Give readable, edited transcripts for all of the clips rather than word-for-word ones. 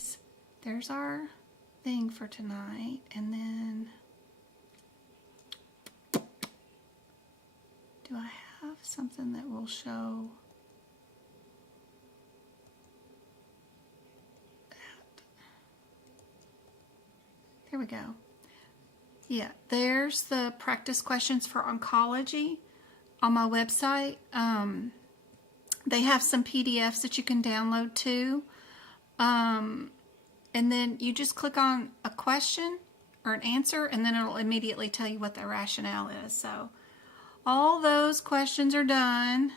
is, there's our thing for tonight, and then do I have something that will show that? There we go. Yeah, there's the practice questions for oncology on my website. They have some PDFs that you can download too. And then you just click on a question or an answer, and then it'll immediately tell you what the rationale is. So all those questions are done,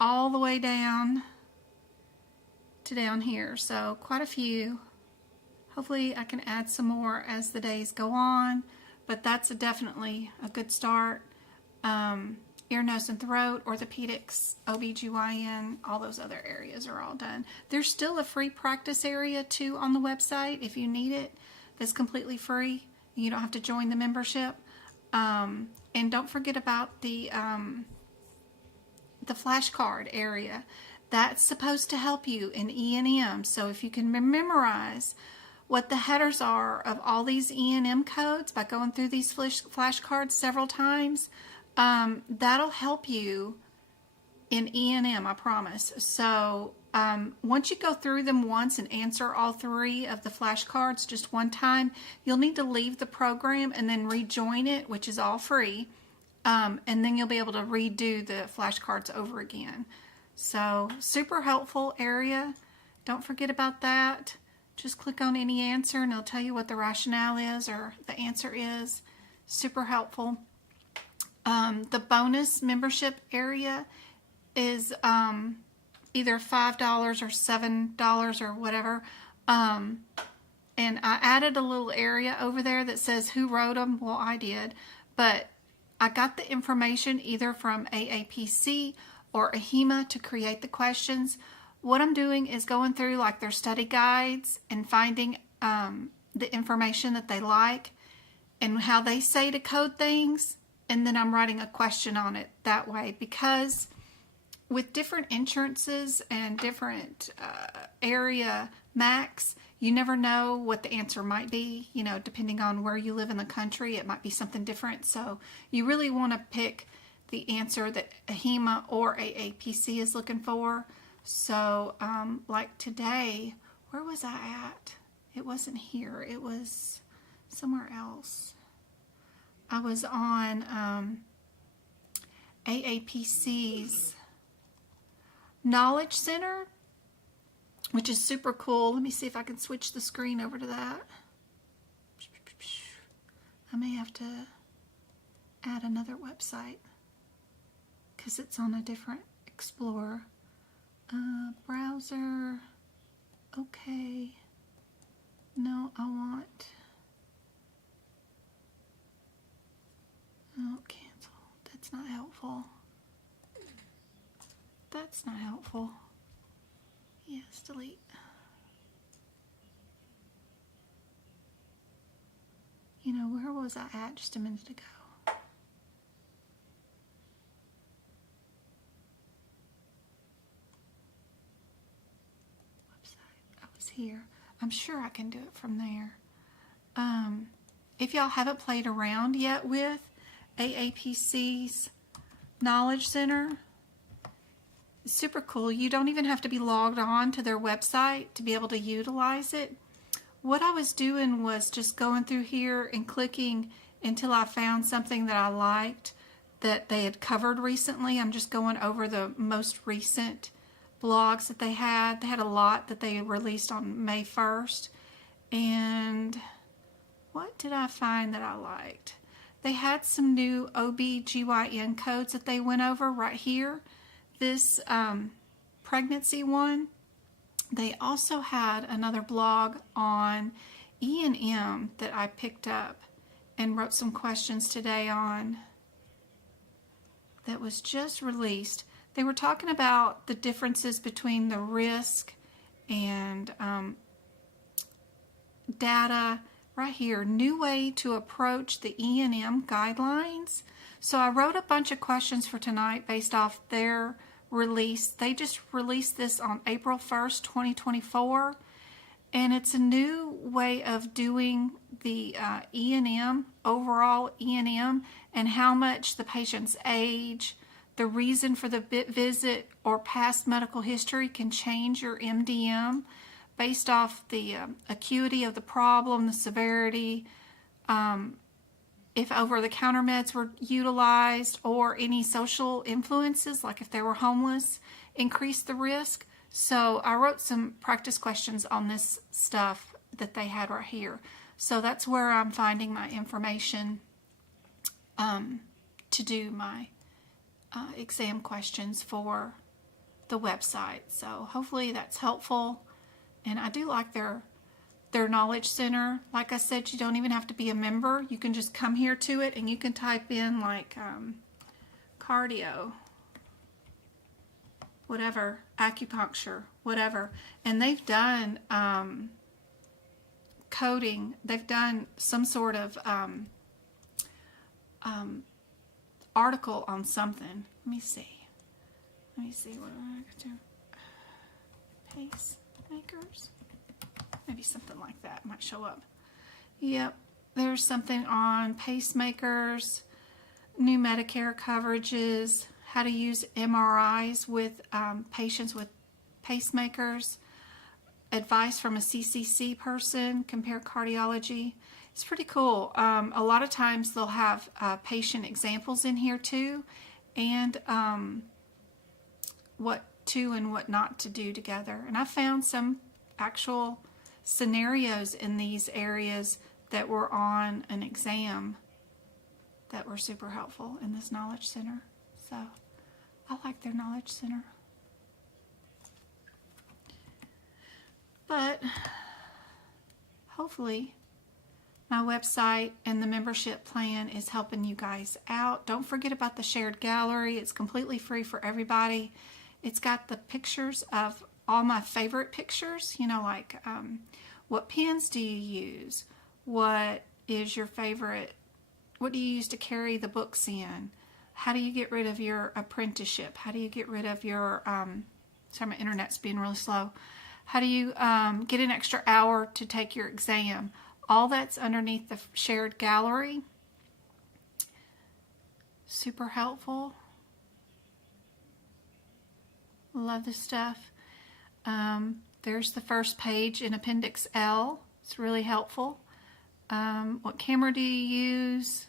all the way down to down here. So quite a few. Hopefully I can add some more as the days go on, but that's definitely a good start. Ear, nose, and throat, orthopedics, OBGYN, all those other areas are all done. There's still a free practice area too on the website if you need it. That's completely free. You don't have to join the membership. And don't forget about the flashcard area. That's supposed to help you in E&M. So if you can memorize what the headers are of all these E&M codes by going through these flashcards several times, that'll help you in E&M, I promise. So once you go through them once and answer all three of the flashcards just one time, you'll need to leave the program and then rejoin it, which is all free, and then you'll be able to redo the flashcards over again. So super helpful area. Don't forget about that. Just click on any answer and it'll tell you what the rationale is or the answer is. Super helpful. The bonus membership area is either $5 or $7 or whatever. And I added a little area over there that says who wrote them. Well, I did. But I got the information either from AAPC or AHIMA to create the questions. What I'm doing is going through like their study guides and finding the information that they like and how they say to code things. And then I'm writing a question on it that way, because with different insurances and different area MACs, you never know what the answer might be. You know, depending on where you live in the country, it might be something different. So you really want to pick the answer that AHIMA or AAPC is looking for. So like today, where was I at? It wasn't here. It was somewhere else. I was on AAPC's Knowledge Center, which is super cool. Let me see if I can switch the screen over to that. I may have to add another website because it's on a different Explorer. Browser. Okay. No, I want... Oh, cancel. That's not helpful. That's not helpful. Yes, delete. You know, where was I at just a minute ago? Website. I was here. I'm sure I can do it from there. If y'all haven't played around yet with AAPC's Knowledge Center, it's super cool. You don't even have to be logged on to their website to be able to utilize it. What I was doing was just going through here and clicking until I found something that I liked that they had covered recently. I'm just going over the most recent blogs that they had. They had a lot that they released on May 1st. And what did I find that I liked? They had some new OBGYN codes that they went over right here. This pregnancy one. They also had another blog on E&M that I picked up and wrote some questions today on that was just released. They were talking about the differences between the risk and data. Right here, new way to approach the E&M guidelines. So I wrote a bunch of questions for tonight based off their release. They just released this on April 1st, 2024. And it's a new way of doing the E&M, overall E&M, and how much the patient's age, the reason for the visit, or past medical history can change your MDM based off the acuity of the problem, the severity, if over-the-counter meds were utilized, or any social influences, like if they were homeless, increase the risk. So I wrote some practice questions on this stuff that they had right here. So that's where I'm finding my information to do my exam questions for the website. So hopefully that's helpful. And I do like their knowledge center. Like I said, you don't even have to be a member. You can just come here to it and you can type in like cardio, whatever, acupuncture, whatever. And they've done coding. They've done some sort of article on something. Let me see what I got to. Pacemakers? Maybe something like that might show up. Yep, there's something on pacemakers, new Medicare coverages, how to use MRIs with patients with pacemakers, advice from a CCC person, compare cardiology. It's pretty cool. A lot of times they'll have patient examples in here too, and what to and what not to do together. And I found some actual scenarios in these areas that were on an exam that were super helpful in this knowledge center. So I like their knowledge center. But hopefully my website and the membership plan is helping you guys out. Don't forget about the shared gallery. It's completely free for everybody. It's got the pictures of all my favorite pictures, you know, like what pens do you use? What is your favorite? What do you use to carry the books in? How do you get rid of your apprenticeship? How do you get rid of your, sorry, my internet's being really slow. How do you get an extra hour to take your exam? All that's underneath the shared gallery. Super helpful. Love this stuff. There's the first page in Appendix L. It's really helpful. What camera do you use?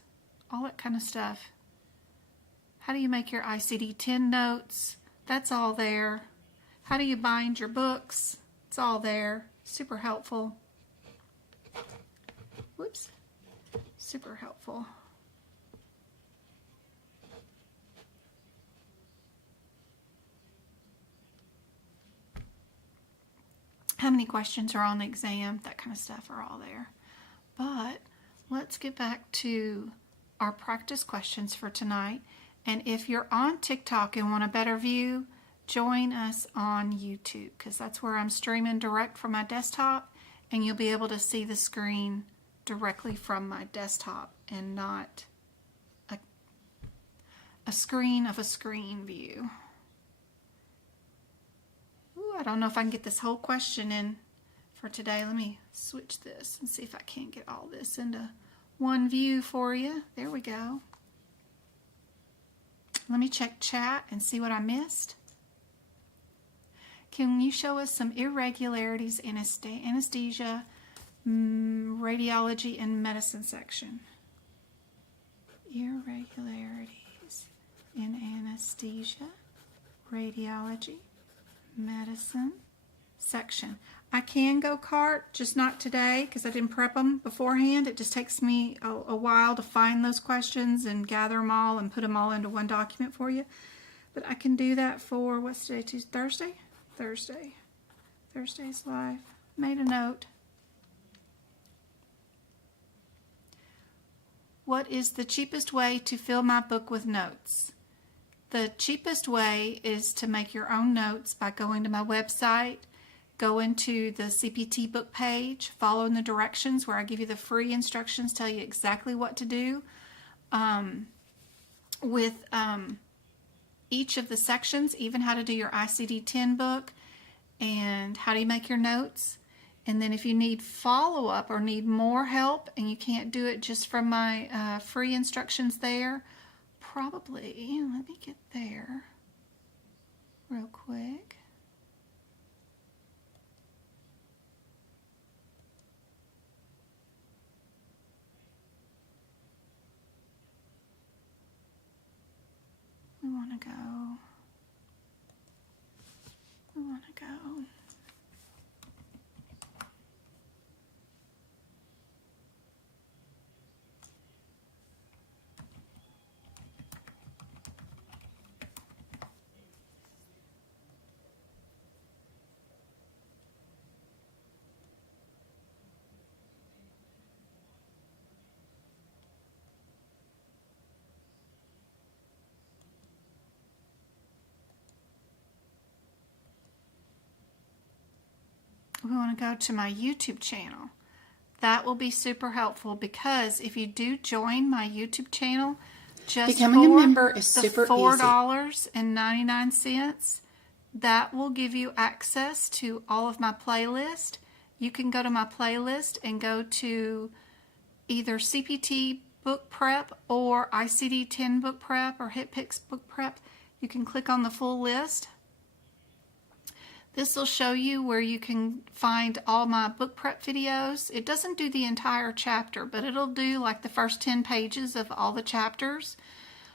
All that kind of stuff. How do you make your ICD-10 notes? That's all there. How do you bind your books? It's all there. Super helpful. Whoops. Super helpful. How many questions are on the exam? That kind of stuff are all there. But let's get back to our practice questions for tonight. And if you're on TikTok and want a better view, join us on YouTube, because that's where I'm streaming direct from my desktop, and you'll be able to see the screen directly from my desktop and not a screen of a screen view. Ooh, I don't know if I can get this whole question in for today. Let me switch this and see if I can't get all this into one view for you. There we go. Let me check chat and see what I missed. Can you show us some irregularities in anesthesia, radiology, and medicine section? Irregularities in anesthesia, radiology, medicine section. I can go cart, just not today because I didn't prep them beforehand. It just takes me a while to find those questions and gather them all and put them all into one document for you. But I can do that for, what's today, Tuesday, Thursday? Thursday's live. Made a note. What is the cheapest way to fill my book with notes? The cheapest way is to make your own notes by going to my website, go into the CPT book page, following the directions where I give you the free instructions, tell you exactly what to do with each of the sections, even how to do your ICD-10 book and how do you make your notes. And then if you need follow-up or need more help and you can't do it just from my free instructions there, probably, let me get there real quick. We want to go. We want to go. We want to go to my YouTube channel. That will be super helpful because if you do join my YouTube channel, just becoming a member is super $4.99, that will give you access to all of my playlist. You can go to my playlist and go to either CPT book prep or ICD-10 book prep or HitPix book prep. You can click on the full list. This will show you where you can find all my book prep videos. It doesn't do the entire chapter, but it'll do like the first 10 pages of all the chapters.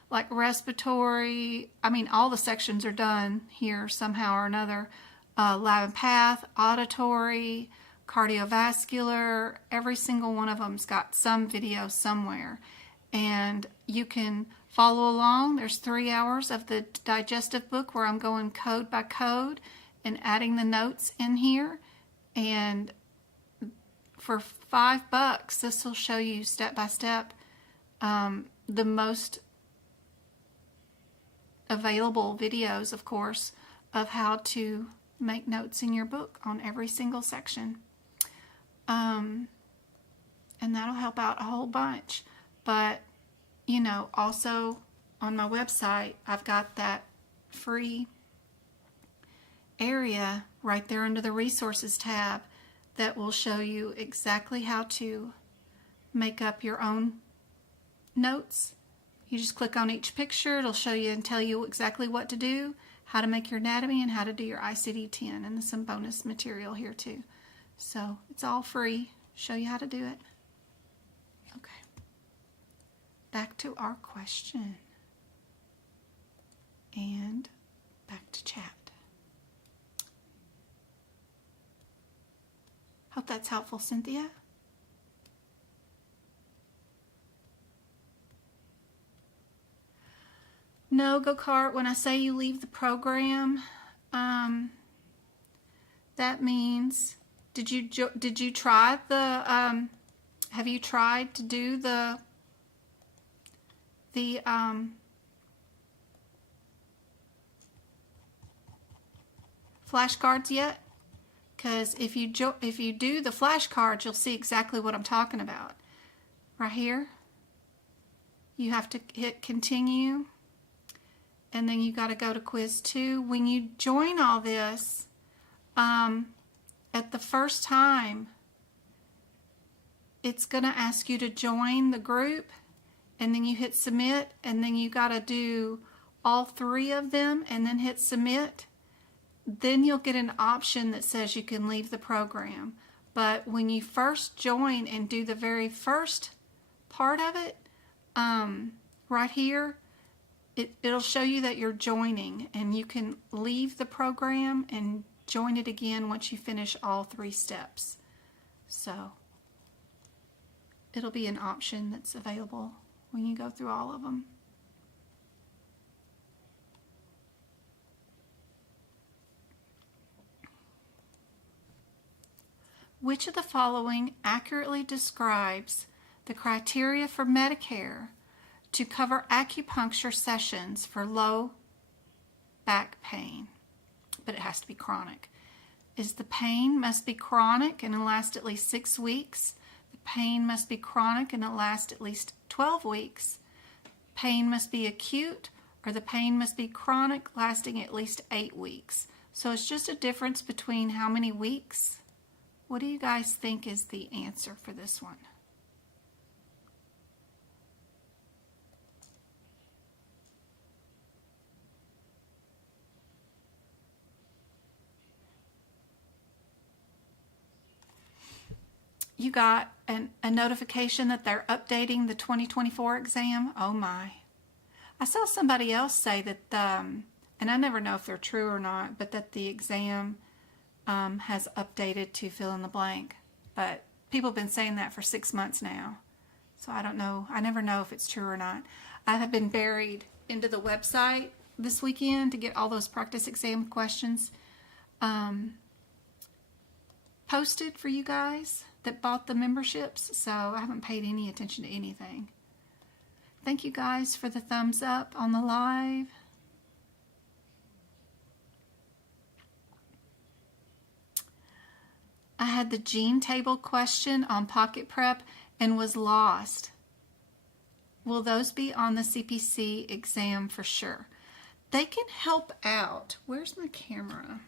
Like respiratory, all the sections are done here somehow or another. Lab and path, auditory, cardiovascular, every single one of them's got some video somewhere. And you can follow along. There's 3 hours of the digestive book where I'm going code by code and adding the notes in here. And for $5, this will show you step by step the most available videos, of course, of how to make notes in your book on every single section. And that'll help out a whole bunch. But, also on my website, I've got that free area right there under the resources tab that will show you exactly how to make up your own notes. You just click on each picture, it'll show you and tell you exactly what to do, how to make your anatomy, and how to do your ICD-10, and there's some bonus material here too. So it's all free. Show you how to do it. Okay. Back to our question. And back to chat. Hope that's helpful, Cynthia. No, go-kart, when I say you leave the program, that means, did you try the, have you tried to do the flashcards yet? Because if you do the flashcards, you'll see exactly what I'm talking about. Right here, you have to hit continue, and then you got to go to quiz 2. When you join all this, at the first time, it's going to ask you to join the group, and then you hit submit, and then you got to do all 3 of them, and then hit submit. Then you'll get an option that says you can leave the program. But when you first join and do the very first part of it, right here, it'll show you that you're joining, and you can leave the program and join it again once you finish all 3 steps. So it'll be an option that's available when you go through all of them. Which of the following accurately describes the criteria for Medicare to cover acupuncture sessions for low back pain? But it has to be chronic. Is the pain must be chronic and it'll last at least 6 weeks. The pain must be chronic and it'll last at least 12 weeks. Pain must be acute, or the pain must be chronic, lasting at least 8 weeks. So it's just a difference between how many weeks What do you guys think is the answer for this one? You got a notification that they're updating the 2024 exam? Oh my. I saw somebody else say that, and I never know if they're true or not, but that the exam has updated to fill in the blank. But people have been saying that for 6 months now. So I don't know. I never know if it's true or not. I have been buried into the website this weekend to get all those practice exam questions posted for you guys that bought the memberships. So I haven't paid any attention to anything. Thank you guys for the thumbs up on the live. I had the gene table question on Pocket Prep and was lost. Will those be on the CPC exam for sure? They can help out. Where's my camera?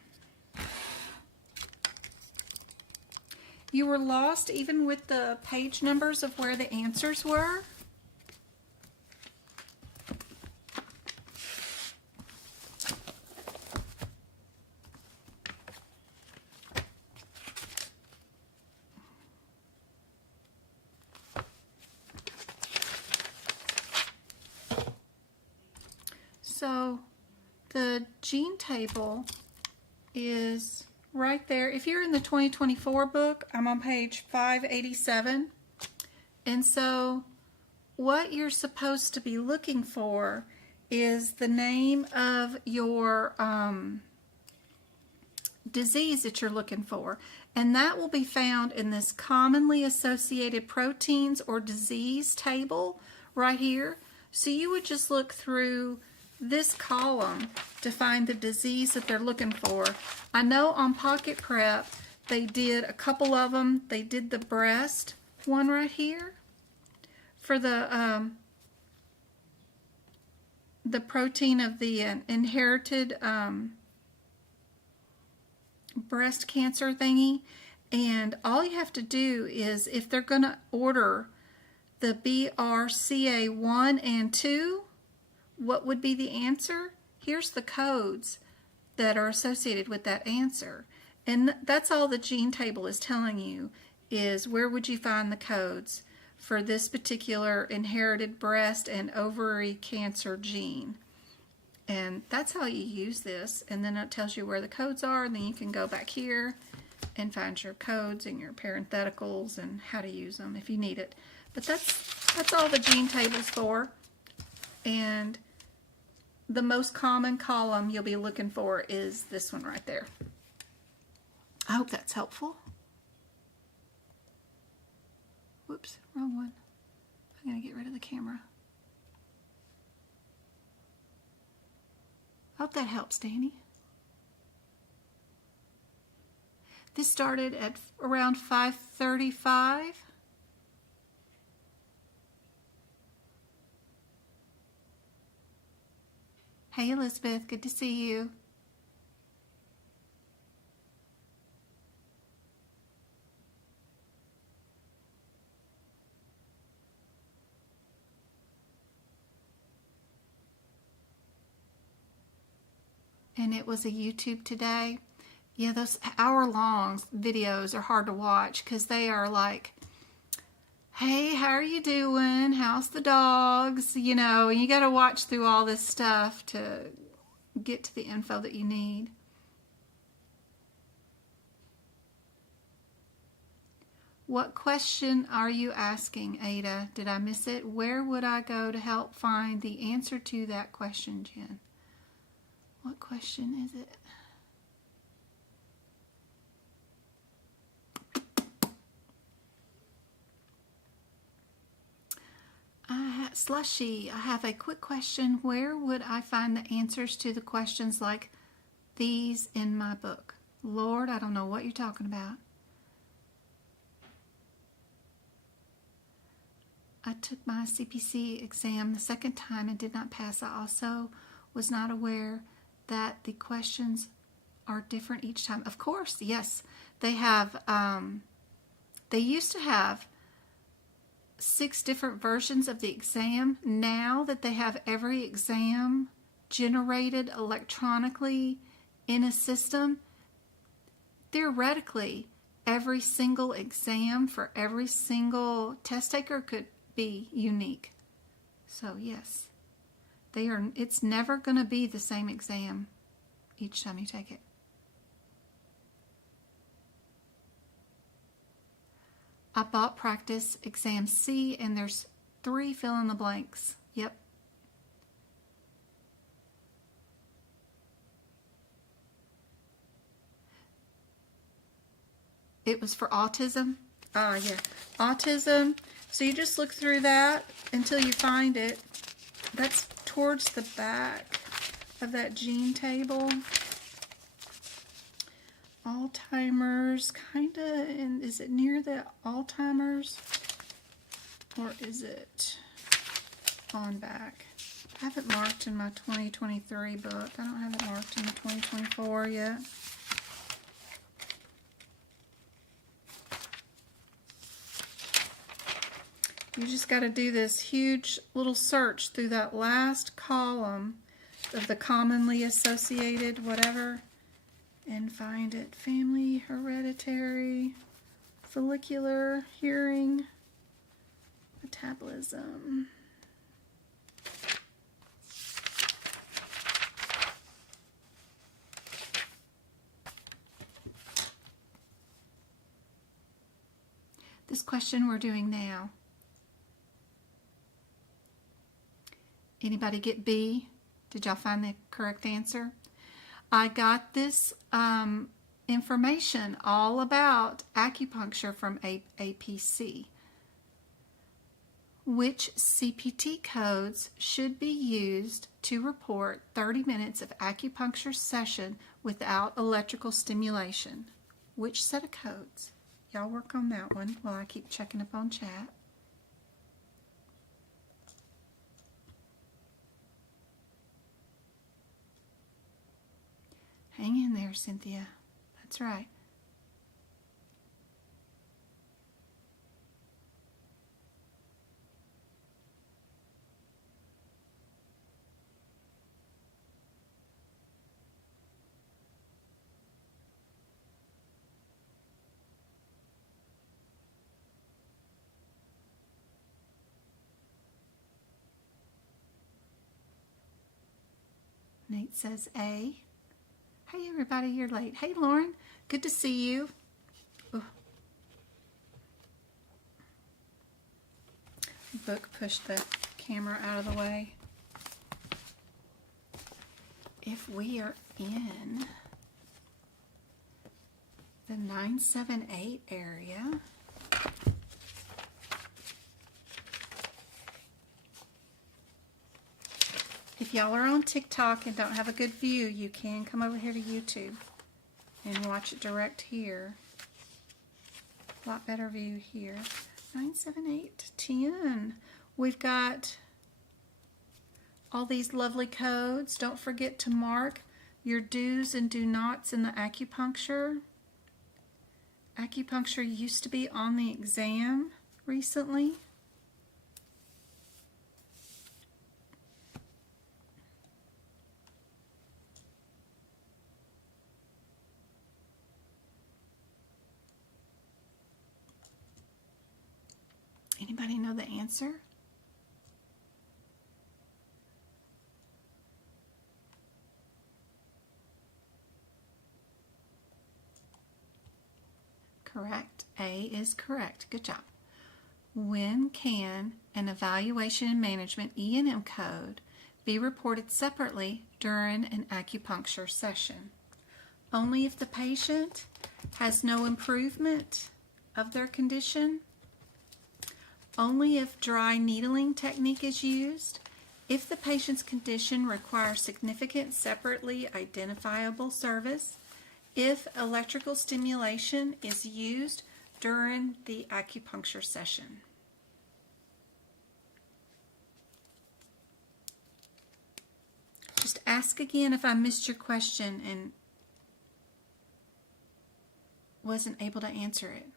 You were lost even with the page numbers of where the answers were? So the gene table is right there. If you're in the 2024 book, I'm on page 587. And so what you're supposed to be looking for is the name of your disease that you're looking for. And that will be found in this commonly associated proteins or disease table right here. So you would just look through this column to find the disease that they're looking for. I know on Pocket Prep they did a couple of them. They did the breast one right here for the protein of the inherited breast cancer thingy. And all you have to do is, if they're going to order the BRCA1 and 2, what would be the answer? Here's the codes that are associated with that answer. And that's all the gene table is telling you, is where would you find the codes for this particular inherited breast and ovary cancer gene. And that's how you use this. And then it tells you where the codes are, and then you can go back here and find your codes and your parentheticals and how to use them if you need it. But that's all the gene table's for. And the most common column you'll be looking for is this one right there. I hope that's helpful. Whoops, wrong one. I'm going to get rid of the camera. I hope that helps, Danny. This started at around 5:35. Hey Elizabeth, good to see you. And it was a YouTube today. Yeah, those hour-long videos are hard to watch because they are like, hey, how are you doing? How's the dogs? You know, and you got to watch through all this stuff to get to the info that you need. What question are you asking, Ada? Did I miss it? Where would I go to help find the answer to that question, Jen? What question is it? Slushy, I have a quick question. Where would I find the answers to the questions like these in my book? Lord, I don't know what you're talking about. I took my CPC exam the second time and did not pass. I also was not aware that the questions are different each time. Of course, yes. They have, they used to have 6 different versions of the exam. Now that they have every exam generated electronically in a system, theoretically, every single exam for every single test taker could be unique. So yes, it's never going to be the same exam each time you take it. I bought practice exam C, and there's 3 fill in the blanks. Yep. It was for autism. Ah, yeah. Autism. So you just look through that until you find it. That's towards the back of that gene table. Alzheimer's, kind of, and is it near the Alzheimer's? Or is it on back? I have it marked in my 2023 book. I don't have it marked in the 2024 yet. You just got to do this huge little search through that last column of the commonly associated whatever and find it. Family, hereditary, follicular, hearing, metabolism. This question we're doing now. Anybody get B? Did y'all find the correct answer? I got this information all about acupuncture from APC. Which CPT codes should be used to report 30 minutes of acupuncture session without electrical stimulation? Which set of codes? Y'all work on that one while I keep checking up on chat. Hang in there, Cynthia. That's right. Nate says A. Hey everybody, you're late. Hey Lauren, good to see you. Ooh. Book pushed the camera out of the way. If we are in the 978 area, if y'all are on TikTok and don't have a good view, you can come over here to YouTube and watch it direct here. A lot better view here. 9, 7, 8, 10. We've got all these lovely codes. Don't forget to mark your do's and do nots in the acupuncture. Acupuncture used to be on the exam recently. Anybody know the answer? Correct. A is correct. Good job. When can an evaluation and management E&M code be reported separately during an acupuncture session? Only if the patient has no improvement of their condition. Only if dry needling technique is used, if the patient's condition requires significant separately identifiable service, if electrical stimulation is used during the acupuncture session. Just ask again if I missed your question, and wasn't able to answer it.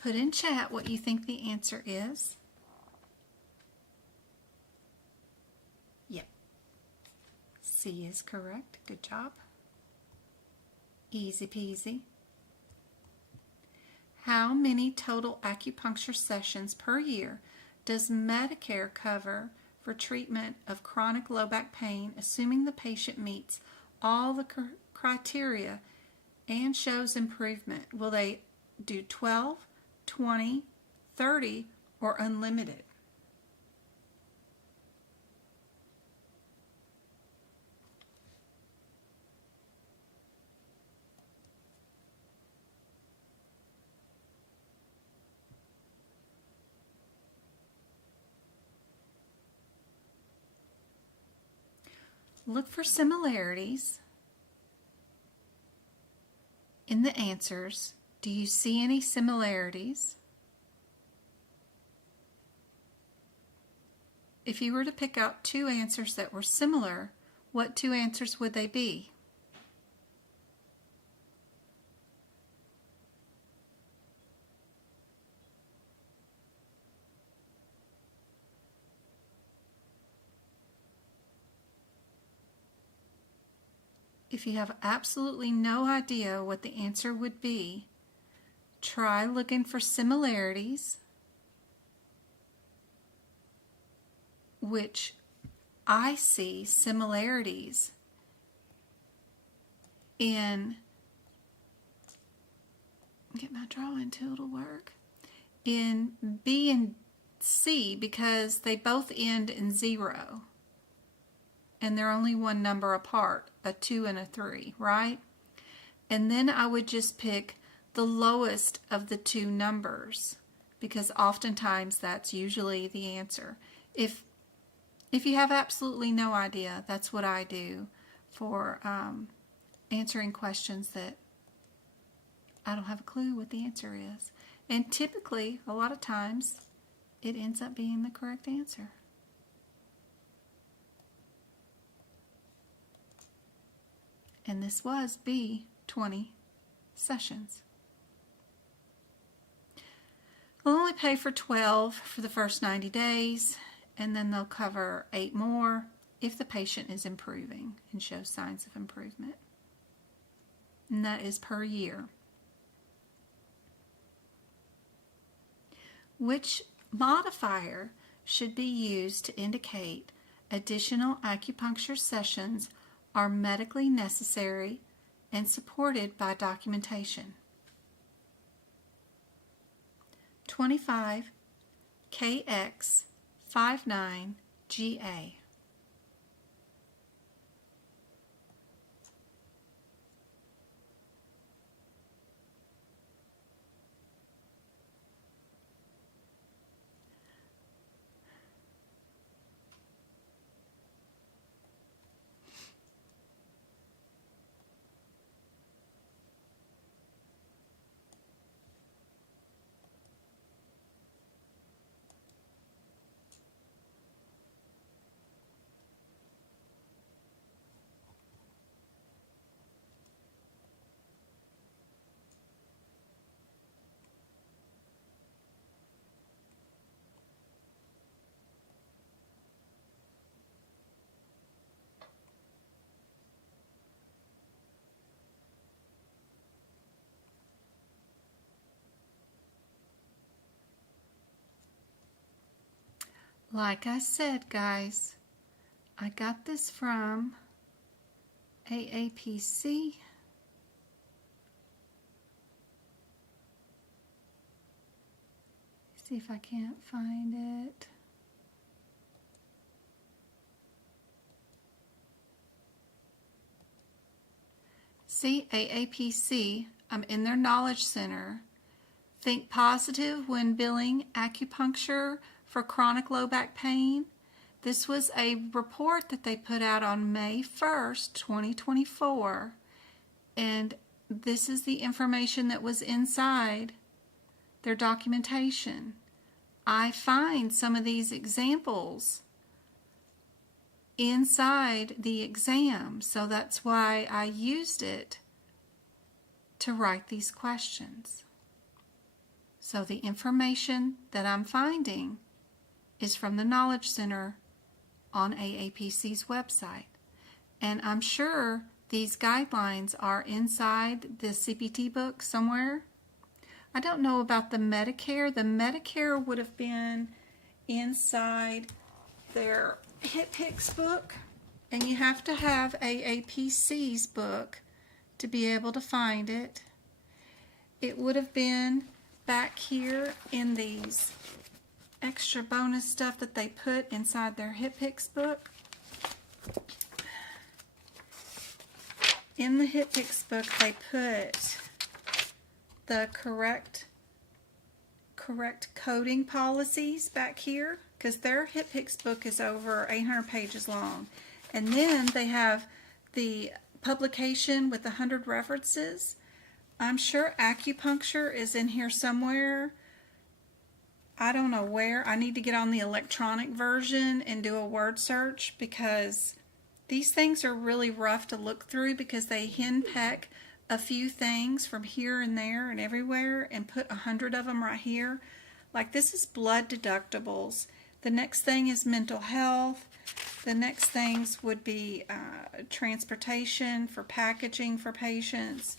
Put in chat what you think the answer is. Yep. C is correct. Good job. Easy peasy. How many total acupuncture sessions per year does Medicare cover for treatment of chronic low back pain, assuming the patient meets all the criteria and shows improvement? Will they do 12, 20, 30, or unlimited? Look for similarities in the answers. Do you see any similarities? If you were to pick out two answers that were similar, what two answers would they be? If you have absolutely no idea what the answer would be, try looking for similarities, which I see similarities in, get my drawing tool to work, in B and C, because they both end in 0. And they're only one number apart, a 2 and a 3, right? And then I would just pick the lowest of the two numbers, because oftentimes that's usually the answer. If you have absolutely no idea, that's what I do for answering questions that I don't have a clue what the answer is. And typically, a lot of times, it ends up being the correct answer. And this was B, 20 sessions. They'll only pay for 12 for the first 90 days, and then they'll cover 8 more if the patient is improving and shows signs of improvement. And that is per year. Which modifier should be used to indicate additional acupuncture sessions are medically necessary and supported by documentation? 25 KX 59 GA. Like I said, guys, I got this from aapc. See if I can't find it. See, AAPC, I'm in their Knowledge Center. Think positive when billing acupuncture for chronic low back pain. This was a report that they put out on May 1st, 2024. And this is the information that was inside their documentation. I find some of these examples inside the exam. So that's why I used it to write these questions. So the information that I'm finding is from the Knowledge Center on AAPC's website. And I'm sure these guidelines are inside the CPT book somewhere. I don't know about the Medicare. The Medicare would have been inside their HIPICS book. And you have to have AAPC's book to be able to find it. It would have been back here in these extra bonus stuff that they put inside their HIPICS book. In the HIPICS book, they put the correct coding policies back here, because their HIPICS book is over 800 pages long. And then they have the publication with 100 references. I'm sure Acupuncture is in here somewhere. I don't know where. I need to get on the electronic version and do a word search, because these things are really rough to look through, because they henpeck a few things from here and there and everywhere and put 100 of them right here. Like, this is blood deductibles. The next thing is mental health. The next things would be transportation for packaging for patients.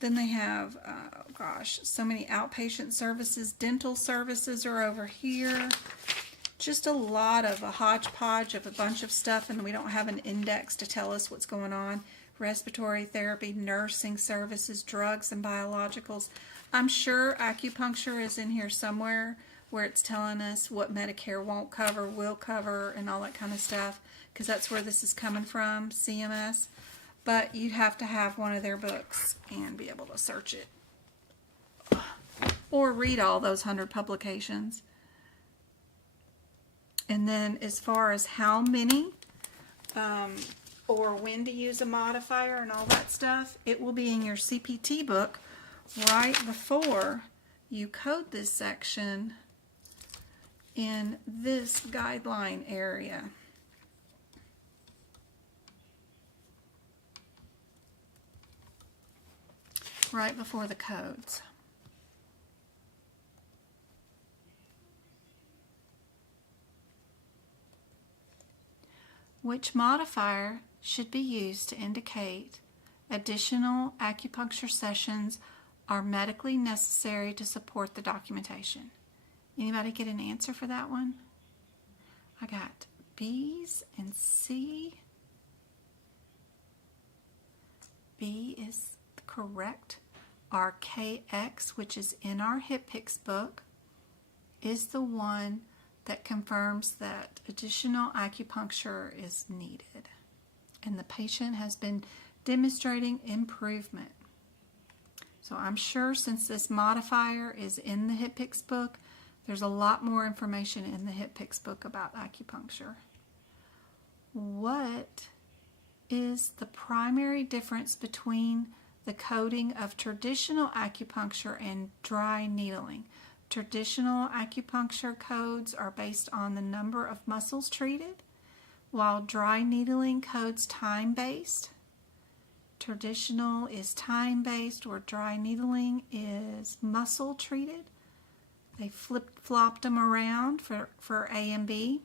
Then they have, so many outpatient services. Dental services are over here. Just a lot of a hodgepodge of a bunch of stuff, and we don't have an index to tell us what's going on. Respiratory therapy, nursing services, drugs and biologicals. I'm sure Acupuncture is in here somewhere where it's telling us what Medicare won't cover, will cover, and all that kind of stuff, because that's where this is coming from, CMS. But you'd have to have one of their books and be able to search it. Or read all those 100 publications. And then as far as how many, or when to use a modifier and all that stuff, it will be in your CPT book right before you code this section in this guideline area. Right before the codes. Which modifier should be used to indicate additional acupuncture sessions are medically necessary to support the documentation? Anybody get an answer for that one? I got B's and C. B is correct. Our KX, which is in our HIPICS book, is the one that confirms that additional acupuncture is needed. And the patient has been demonstrating improvement. So I'm sure since this modifier is in the HIPICS book, there's a lot more information in the HIPICS book about acupuncture. What is the primary difference between the coding of traditional acupuncture and dry needling? Traditional acupuncture codes are based on the number of muscles treated, while dry needling codes time-based. Traditional is time-based, where dry needling is muscle-treated. They flip-flopped them around for A and B.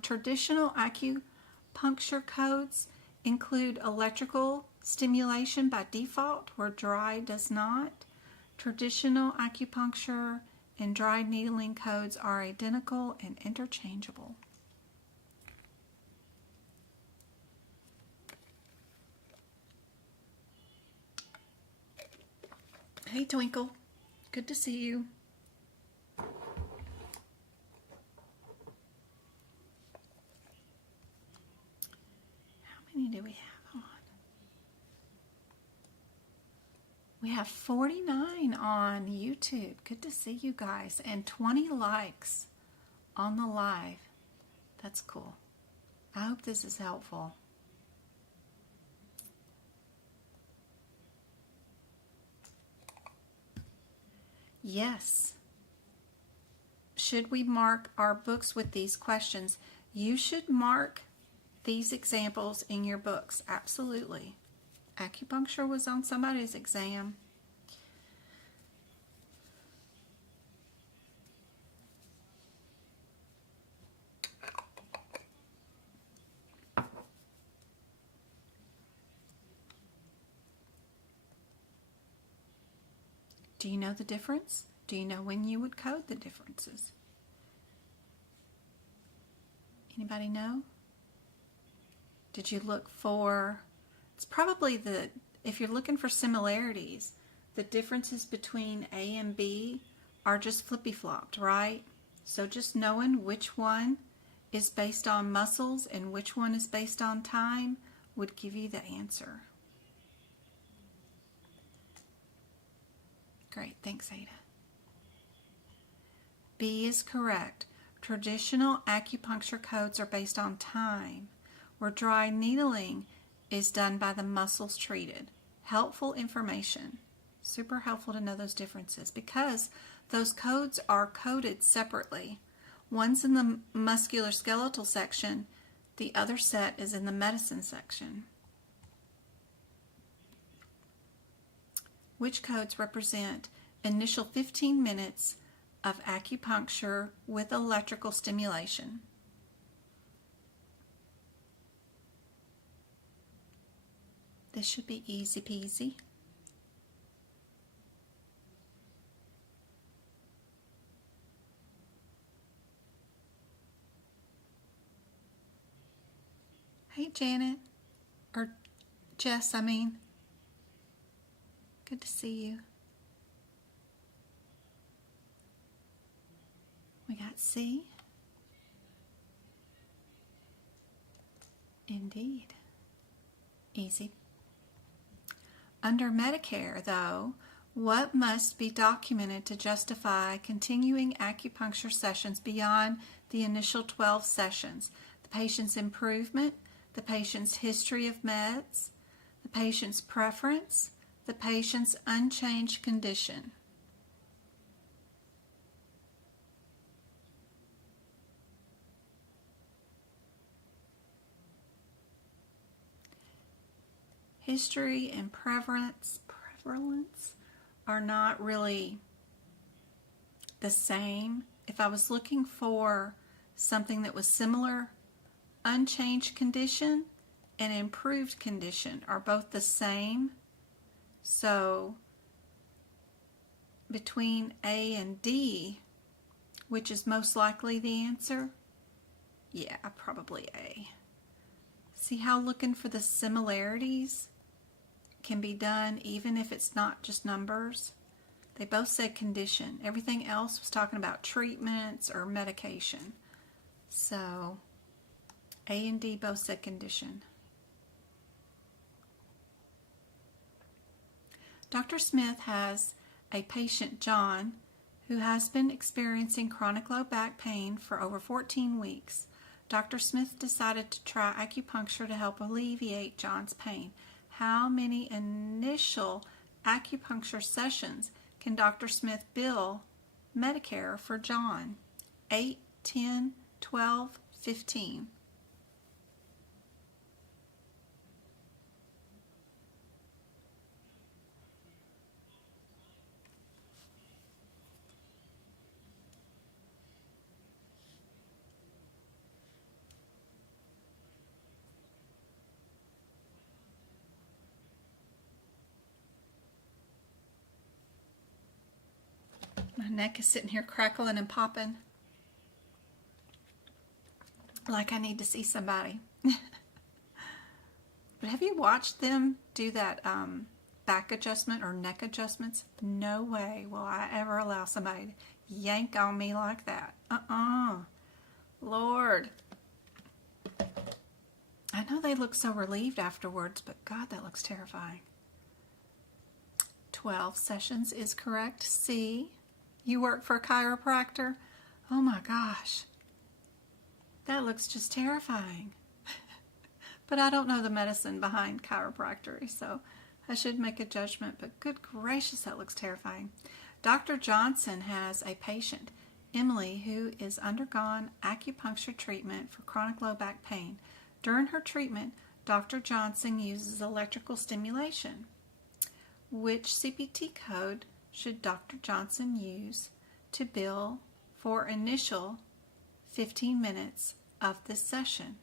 Traditional acupuncture codes include electrical stimulation by default, where dry does not. Traditional acupuncture and dry needling codes are identical and interchangeable. Hey Twinkle, good to see you. How many do we have on? We have 49 on YouTube. Good to see you guys. And 20 likes on the live. That's cool. I hope this is helpful. Yes. Should we mark our books with these questions? You should mark these examples in your books. Absolutely. Acupuncture was on somebody's exam. Do you know the difference? Do you know when you would code the differences? Anybody know? Did you look for, it's probably if you're looking for similarities, the differences between A and B are just flippy-flopped, right? So just knowing which one is based on muscles and which one is based on time would give you the answer. Great, thanks, Ada. B is correct. Traditional acupuncture codes are based on time, where dry needling is done by the muscles treated. Helpful information. Super helpful to know those differences because those codes are coded separately. One's in the musculoskeletal section, the other set is in the medicine section. Which codes represent initial 15 minutes of acupuncture with electrical stimulation? This should be easy peasy. Hey Janet, or Jess, I mean. Good to see you. We got C. Indeed. Easy. Under Medicare, though, what must be documented to justify continuing acupuncture sessions beyond the initial 12 sessions? The patient's improvement, the patient's history of meds, the patient's preference, the patient's unchanged condition. History and prevalence are not really the same. If I was looking for something that was similar, unchanged condition and improved condition are both the same. So between A and D, which is most likely the answer? Yeah, probably A. See how looking for the similarities can be done even if it's not just numbers? They both said condition. Everything else was talking about treatments or medication. So A and D both said condition. Dr. Smith has a patient, John, who has been experiencing chronic low back pain for over 14 weeks. Dr. Smith decided to try acupuncture to help alleviate John's pain. How many initial acupuncture sessions can Dr. Smith bill Medicare for John? 8, 10, 12, 15. My neck is sitting here crackling and popping like I need to see somebody. But have you watched them do that back adjustment or neck adjustments? No way will I ever allow somebody to yank on me like that. Lord. I know they look so relieved afterwards, but God, that looks terrifying. 12 sessions is correct. C. You work for a chiropractor? Oh my gosh. That looks just terrifying. But I don't know the medicine behind chiropractic, so I should make a judgment. But good gracious, that looks terrifying. Dr. Johnson has a patient, Emily, who is undergone acupuncture treatment for chronic low back pain. During her treatment, Dr. Johnson uses electrical stimulation. Which CPT code should Dr. Johnson use to bill for initial 15 minutes of this session?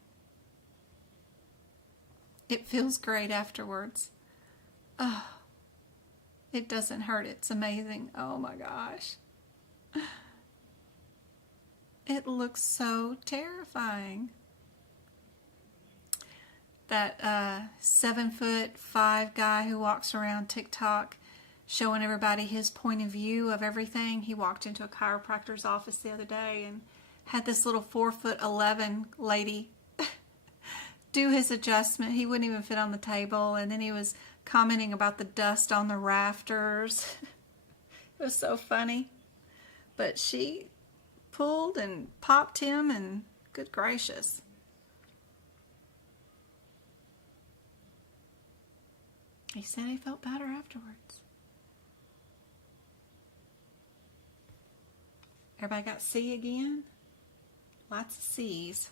It feels great afterwards. Oh, it doesn't hurt. It's amazing. Oh my gosh. It looks so terrifying. That 7'5" guy who walks around TikTok showing everybody his point of view of everything. He walked into a chiropractor's office the other day and had this little 4'11" lady do his adjustment. He wouldn't even fit on the table, and then he was commenting about the dust on the rafters. It was so funny. But she pulled and popped him, and good gracious. He said he felt better afterwards. Everybody got C again? Lots of C's.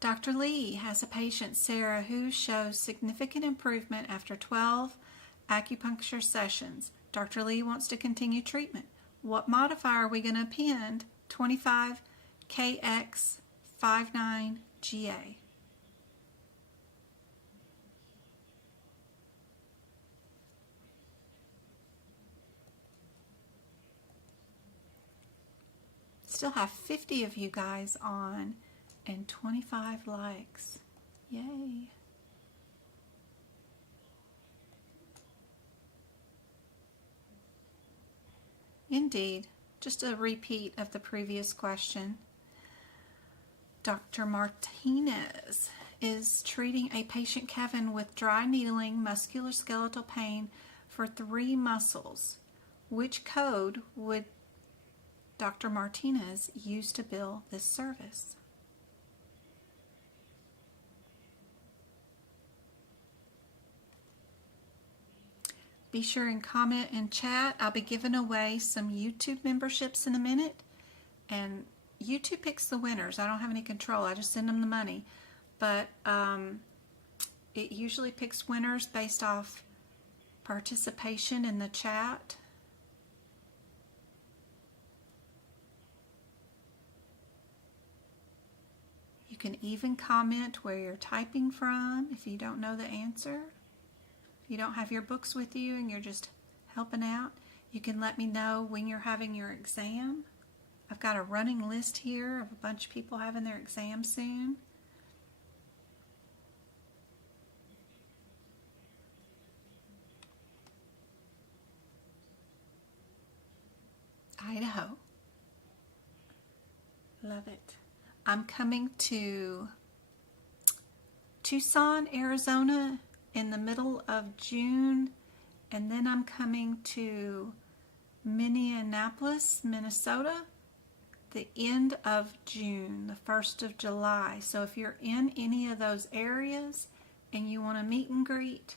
Dr. Lee has a patient, Sarah, who shows significant improvement after 12 acupuncture sessions. Dr. Lee wants to continue treatment. What modifier are we going to append? 25KX59GA. Still have 50 of you guys on and 25 likes. Yay. Indeed, just a repeat of the previous question. Dr. Martinez is treating a patient, Kevin, with dry needling musculoskeletal pain for 3 muscles. Which code would Dr. Martinez use to bill this service? Be sure and comment and chat. I'll be giving away some YouTube memberships in a minute, and YouTube picks the winners. I don't have any control. I just send them the money, but it usually picks winners based off participation in the chat. You can even comment where you're typing from if you don't know the answer. If you don't have your books with you and you're just helping out, you can let me know when you're having your exam. I've got a running list here of a bunch of people having their exam soon. Idaho. Love it. I'm coming to Tucson, Arizona in the middle of June, and then I'm coming to Minneapolis, Minnesota, the end of June, the 1st of July. So if you're in any of those areas and you want to meet and greet,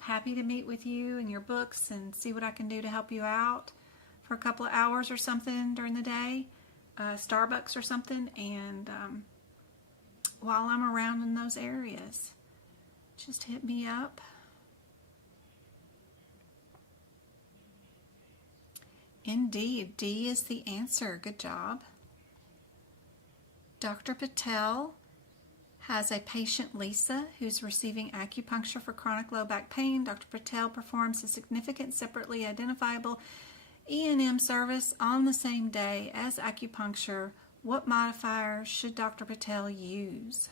I'm happy to meet with you and your books and see what I can do to help you out for a couple of hours or something during the day. Starbucks or something, and while I'm around in those areas, just hit me up. Indeed, D is the answer. Good job. Dr. Patel has a patient, Lisa, who's receiving acupuncture for chronic low back pain. Dr. Patel performs a significant separately identifiable E&M service on the same day as acupuncture. What modifier should Dr. Patel use?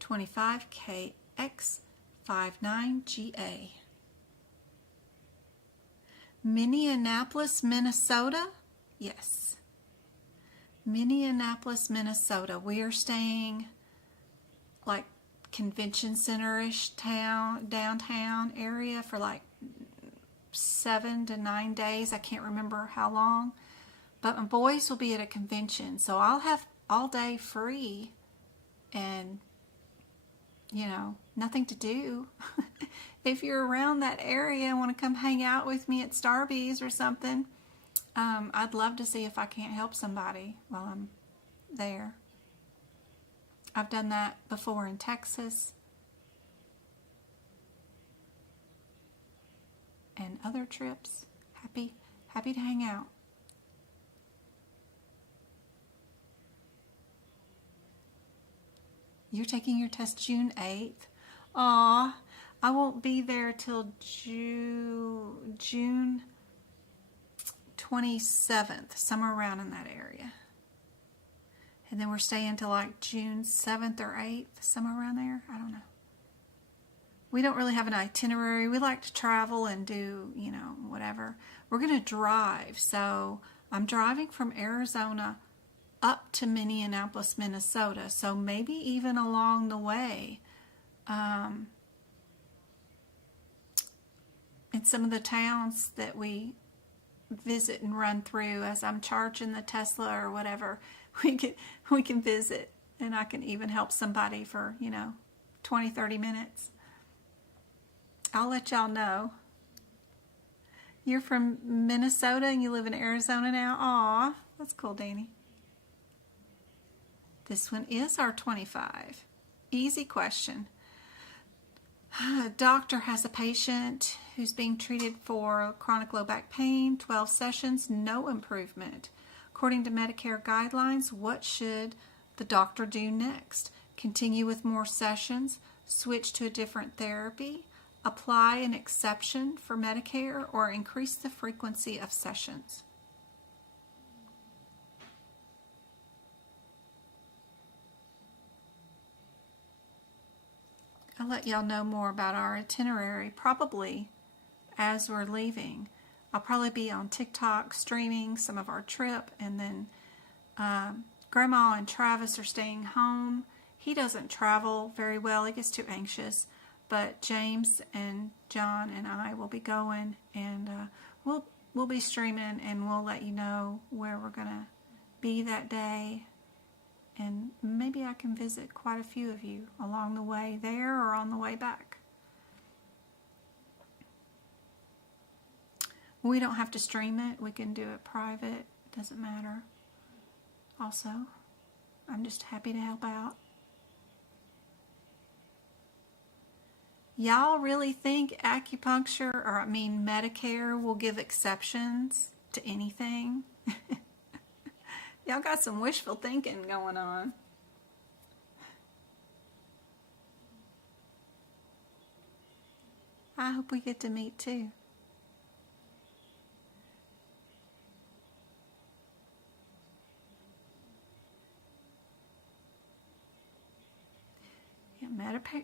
25KX59GA. Minneapolis, Minnesota? Yes. Minneapolis, Minnesota. We are staying like convention center-ish downtown area for like 7 to 9 days. I can't remember how long, but my boys will be at a convention, so I'll have all day free and, you know, nothing to do. If you're around that area and want to come hang out with me at Starbucks or something, I'd love to see if I can't help somebody while I'm there. I've done that before in Texas and other trips. Happy to hang out. You're taking your test June 8th. Aw, I won't be there till June 27th, somewhere around in that area. And then we're staying till like June 7th or 8th, somewhere around there. I don't know. We don't really have an itinerary. We like to travel and do, whatever. We're going to drive. So I'm driving from Arizona up to Minneapolis, Minnesota. So maybe even along the way, in some of the towns that we visit and run through as I'm charging the Tesla or whatever, we can visit, and I can even help somebody for 20-30 minutes. I'll let y'all know. You're from Minnesota and you live in Arizona now? Aw, that's cool, Danny. This one is our 25. Easy question. A doctor has a patient who's being treated for chronic low back pain, 12 sessions, no improvement. According to Medicare guidelines, what should the doctor do next? Continue with more sessions, switch to a different therapy, apply an exception for Medicare, or increase the frequency of sessions? I'll let y'all know more about our itinerary probably as we're leaving. I'll probably be on TikTok streaming some of our trip, and then Grandma and Travis are staying home. He doesn't travel very well. He gets too anxious. But James and John and I will be going, and we'll be streaming, and we'll let you know where we're going to be that day. And maybe I can visit quite a few of you along the way there or on the way back. We don't have to stream it. We can do it private. Doesn't matter. Also, I'm just happy to help out. Y'all really think Medicare will give exceptions to anything? Y'all got some wishful thinking going on. I hope we get to meet too.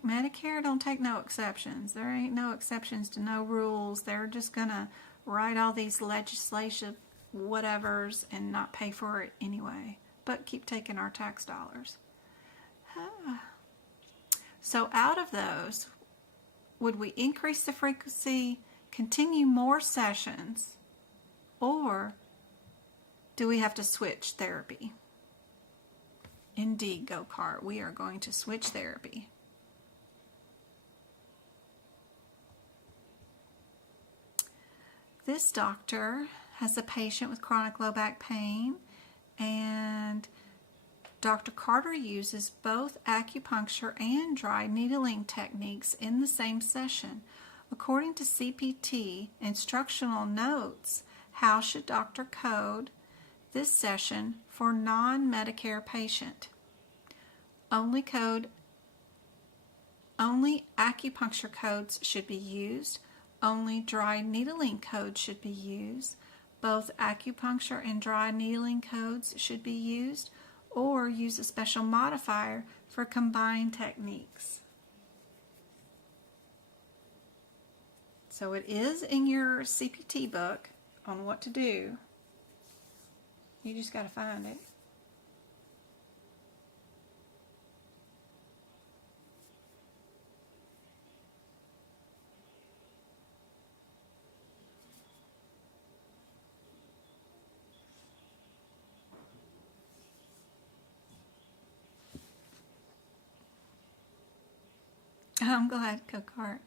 Medicare don't take no exceptions. There ain't no exceptions to no rules. They're just gonna write all these legislative whatevers and not pay for it anyway, but keep taking our tax dollars. So out of those, would we increase the frequency, continue more sessions, or do we have to switch therapy? Indeed, go-kart, we are going to switch therapy. This doctor has a patient with chronic low back pain, and Dr. Carter uses both acupuncture and dry needling techniques in the same session. According to CPT instructional notes, how should doctor code this session for non-Medicare patient? Only acupuncture codes should be used. Only dry needling codes should be used. Both acupuncture and dry needling codes should be used, or use a special modifier for combined techniques. So it is in your CPT book on what to do. You just got to find it. I'm glad, go-kart.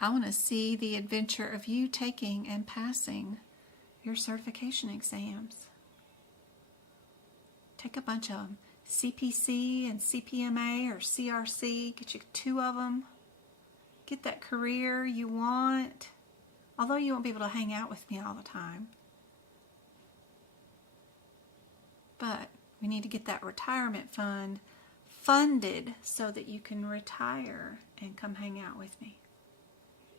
I want to see the adventure of you taking and passing your certification exams. Take a bunch of them. CPC and CPMA or CRC, get you 2 of them. Get that career you want, although you won't be able to hang out with me all the time. But we need to get that retirement fund funded so that you can retire and come hang out with me.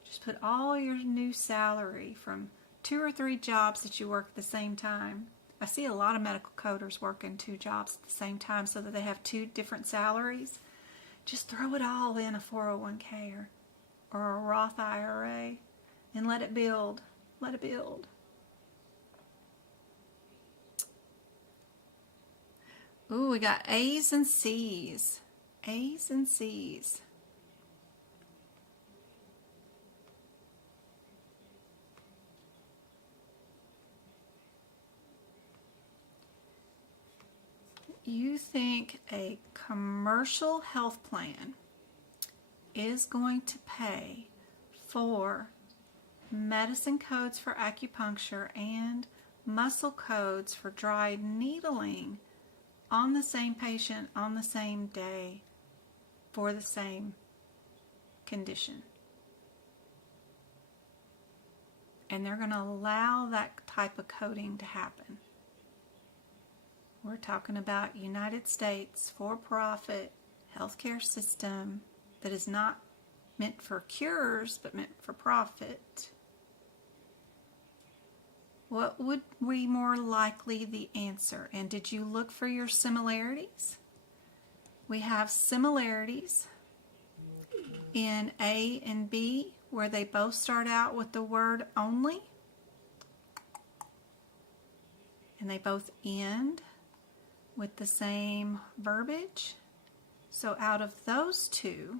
Just put all your new salary from 2 or 3 jobs that you work at the same time. I see a lot of medical coders working 2 jobs at the same time so that they have 2 different salaries. Just throw it all in a 401k or a Roth IRA and let it build. Let it build. Ooh, we got A's and C's. A's and C's. You think a commercial health plan is going to pay for medicine codes for acupuncture and muscle codes for dry needling on the same patient on the same day for the same condition? And they're going to allow that type of coding to happen. We're talking about United States for-profit healthcare system that is not meant for cures, but meant for profit. What would be more likely the answer? And did you look for your similarities? We have similarities in A and B, where they both start out with the word only, and they both end with the same verbiage. So out of those 2,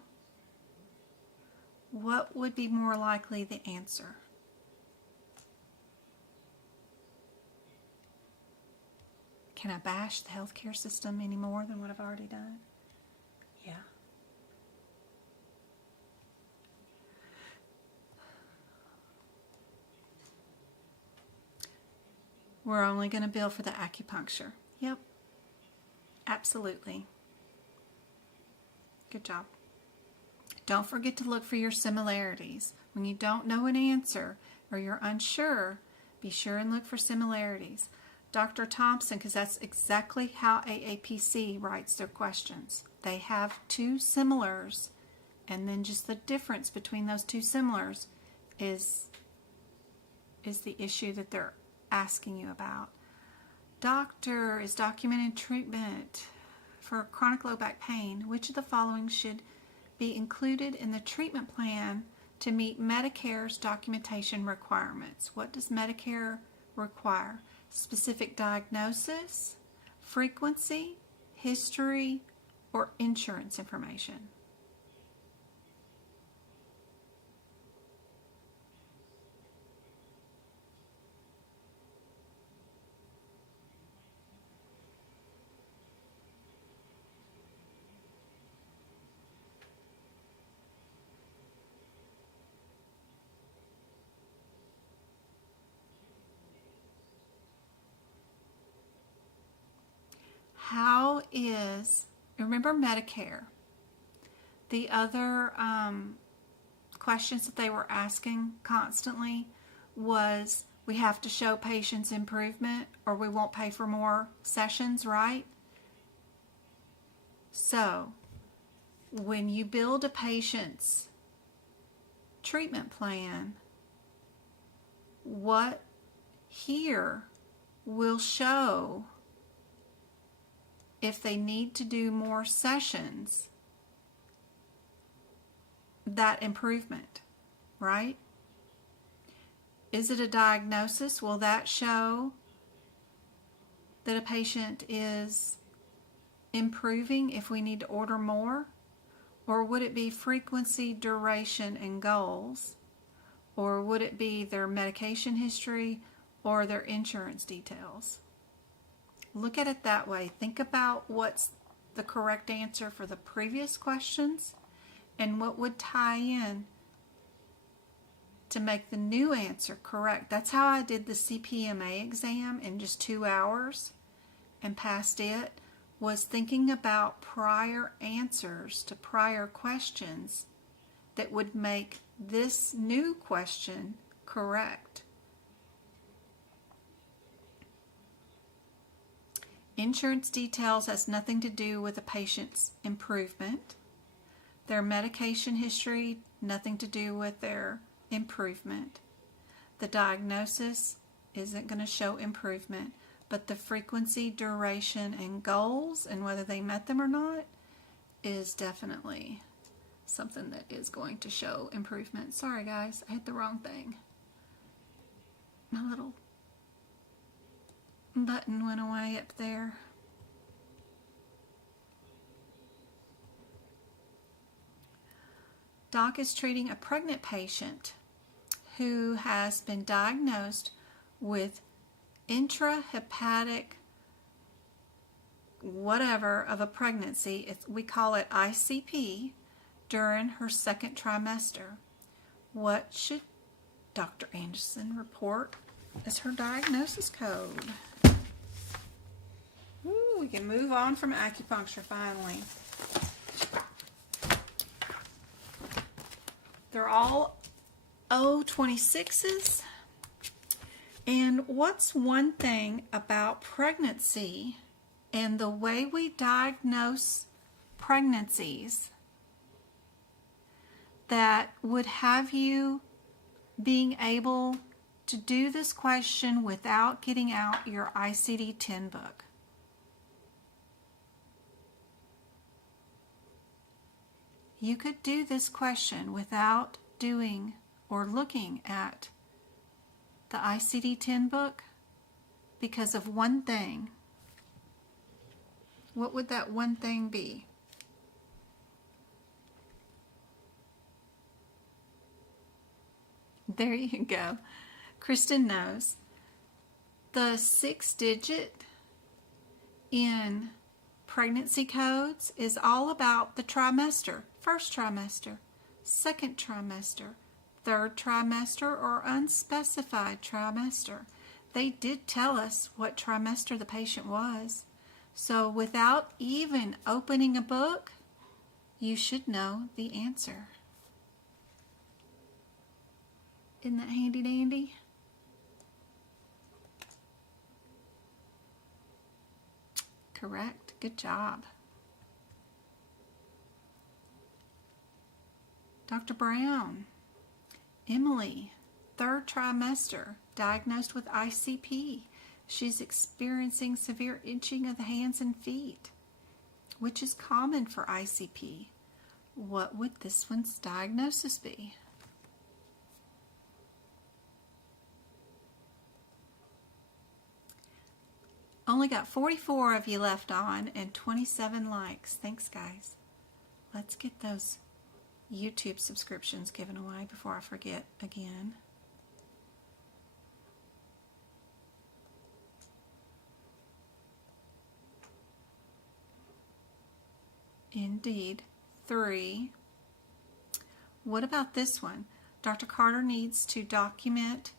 what would be more likely the answer? Can I bash the healthcare system any more than what I've already done? Yeah. We're only going to bill for the acupuncture. Yep. Absolutely. Good job. Don't forget to look for your similarities. When you don't know an answer or you're unsure, be sure and look for similarities. Dr. Thompson, because that's exactly how AAPC writes their questions. They have 2 similars, and then just the difference between those 2 similars is the issue that they're asking you about. Doctor, is documented treatment for chronic low back pain. Which of the following should be included in the treatment plan to meet Medicare's documentation requirements? What does Medicare require? Specific diagnosis, frequency, history, or insurance information? How is, remember Medicare, the other questions that they were asking constantly was, we have to show patients improvement or we won't pay for more sessions, right? So, when you build a patient's treatment plan, what here will show if they need to do more sessions, that improvement, right? Is it a diagnosis? Will that show that a patient is improving if we need to order more? Or would it be frequency, duration, and goals? Or would it be their medication history or their insurance details? Look at it that way. Think about what's the correct answer for the previous questions and what would tie in to make the new answer correct. That's how I did the CPMA exam in just 2 hours and passed it, was thinking about prior answers to prior questions that would make this new question correct. Insurance details has nothing to do with a patient's improvement. Their medication history, nothing to do with their improvement. The diagnosis isn't going to show improvement, but the frequency, duration, and goals, and whether they met them or not, is definitely something that is going to show improvement. Sorry guys, I hit the wrong thing. My little button went away up there. Doc is treating a pregnant patient who has been diagnosed with intrahepatic whatever of a pregnancy. We call it ICP during her second trimester. What should Dr. Anderson report as her diagnosis code? Ooh, we can move on from acupuncture finally. They're all O26s. And what's one thing about pregnancy and the way we diagnose pregnancies that would have you being able to do this question without getting out your ICD-10 book? You could do this question without doing or looking at the ICD-10 book because of one thing. What would that one thing be? There you go. Kristen knows. The 6-digit in pregnancy codes is all about the trimester. First trimester, second trimester, third trimester, or unspecified trimester. They did tell us what trimester the patient was. So without even opening a book, you should know the answer. Isn't that handy dandy? Correct. Good job. Dr. Brown, Emily, third trimester, diagnosed with ICP. She's experiencing severe itching of the hands and feet, which is common for ICP. What would this one's diagnosis be? Only got 44 of you left on and 27 likes. Thanks, guys. Let's get those YouTube subscriptions given away before I forget again. Indeed, 3. What about this one? Dr. Carter needs to document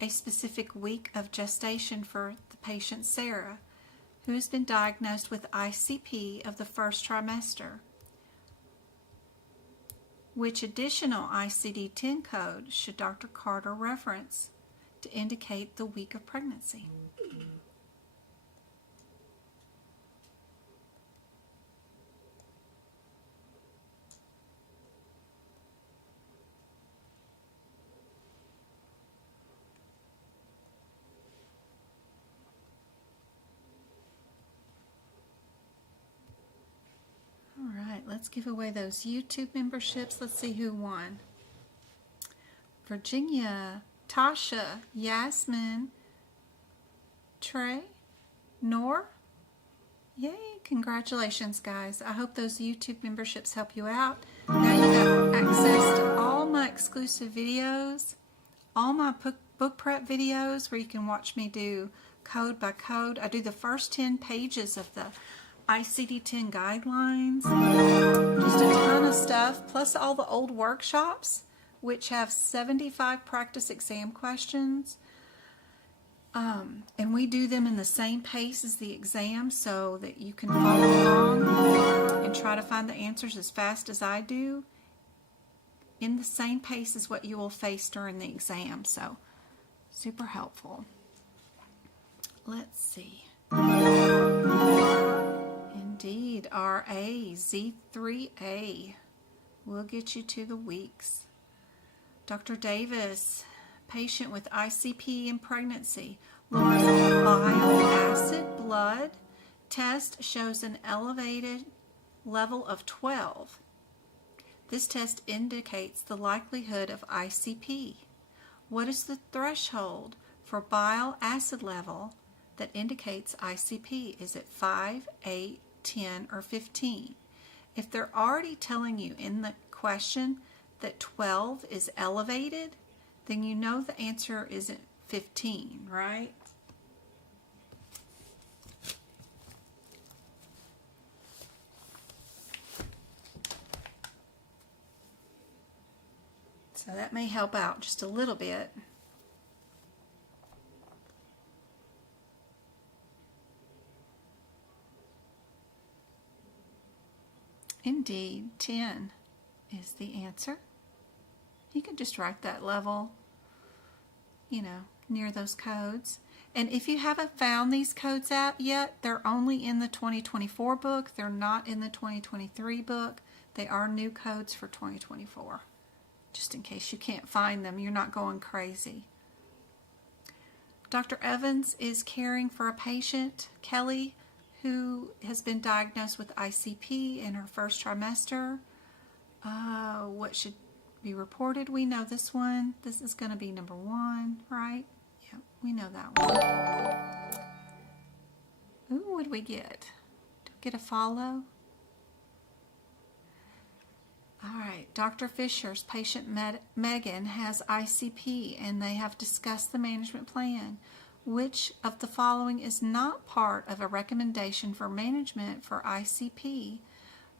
a specific week of gestation for the patient Sarah, who has been diagnosed with ICP of the first trimester. Which additional ICD-10 code should Dr. Carter reference to indicate the week of pregnancy? Let's give away those YouTube memberships. Let's see who won. Virginia, Tasha, Yasmin, Trey, Nor. Yay, congratulations guys. I hope those YouTube memberships help you out. Now you have access to all my exclusive videos, all my book prep videos where you can watch me do code by code. I do the first 10 pages of the ICD-10 guidelines, just a ton of stuff, plus all the old workshops which have 75 practice exam questions. And we do them in the same pace as the exam so that you can follow along and try to find the answers as fast as I do in the same pace as what you will face during the exam. So, super helpful. Let's see. Indeed, RA, Z3A will get you to the weeks. Dr. Davis, patient with ICP in pregnancy, lowers bile acid blood test shows an elevated level of 12. This test indicates the likelihood of ICP. What is the threshold for bile acid level that indicates ICP? Is it 5, 8, 10, or 15? If they're already telling you in the question that 12 is elevated, then you know the answer isn't 15, right? So that may help out just a little bit. Indeed, 10 is the answer. You can just write that level, near those codes. And if you haven't found these codes out yet, they're only in the 2024 book. They're not in the 2023 book. They are new codes for 2024. Just in case you can't find them, you're not going crazy. Dr. Evans is caring for a patient, Kelly, who has been diagnosed with ICP in her first trimester. What should be reported? We know this one. This is going to be number 1, right? Yeah, we know that one. Ooh, what did we get? Did we get a follow? All right, Dr. Fisher's patient Megan has ICP and they have discussed the management plan. Which of the following is not part of a recommendation for management for ICP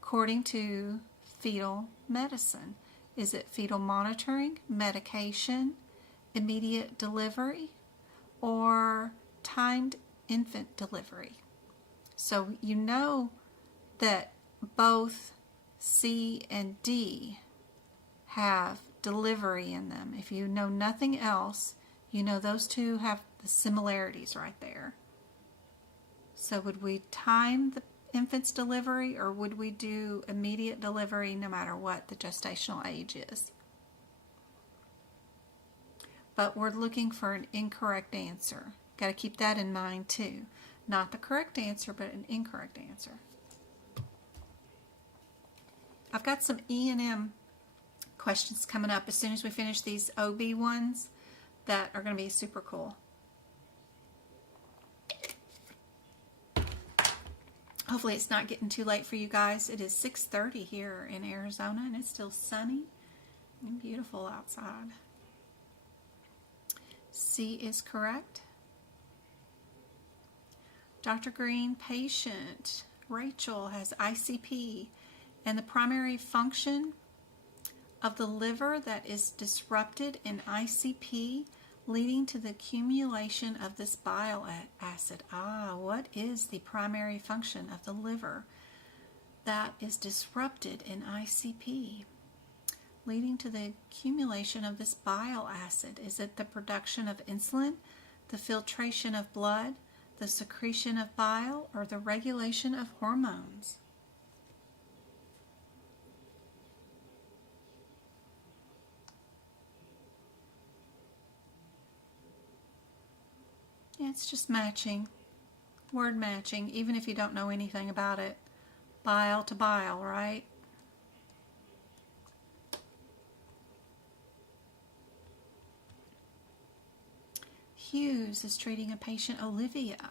according to fetal medicine? Is it fetal monitoring, medication, immediate delivery, or timed infant delivery? So you know that both C and D have delivery in them. If you know nothing else, you know those two have the similarities right there. So would we time the infant's delivery, or would we do immediate delivery no matter what the gestational age is? But we're looking for an incorrect answer. Got to keep that in mind too. Not the correct answer, but an incorrect answer. I've got some E&M questions coming up as soon as we finish these OB ones that are going to be super cool. Hopefully it's not getting too late for you guys. It is 6:30 here in Arizona and it's still sunny and beautiful outside. C is correct. Dr. Green, patient Rachel has ICP and the primary function of the liver that is disrupted in ICP leading to the accumulation of this bile acid. What is the primary function of the liver that is disrupted in ICP leading to the accumulation of this bile acid? Is it the production of insulin, the filtration of blood, the secretion of bile, or the regulation of hormones? Yeah, it's just matching, word matching, even if you don't know anything about it. Bile to bile, right? Hughes is treating a patient, Olivia,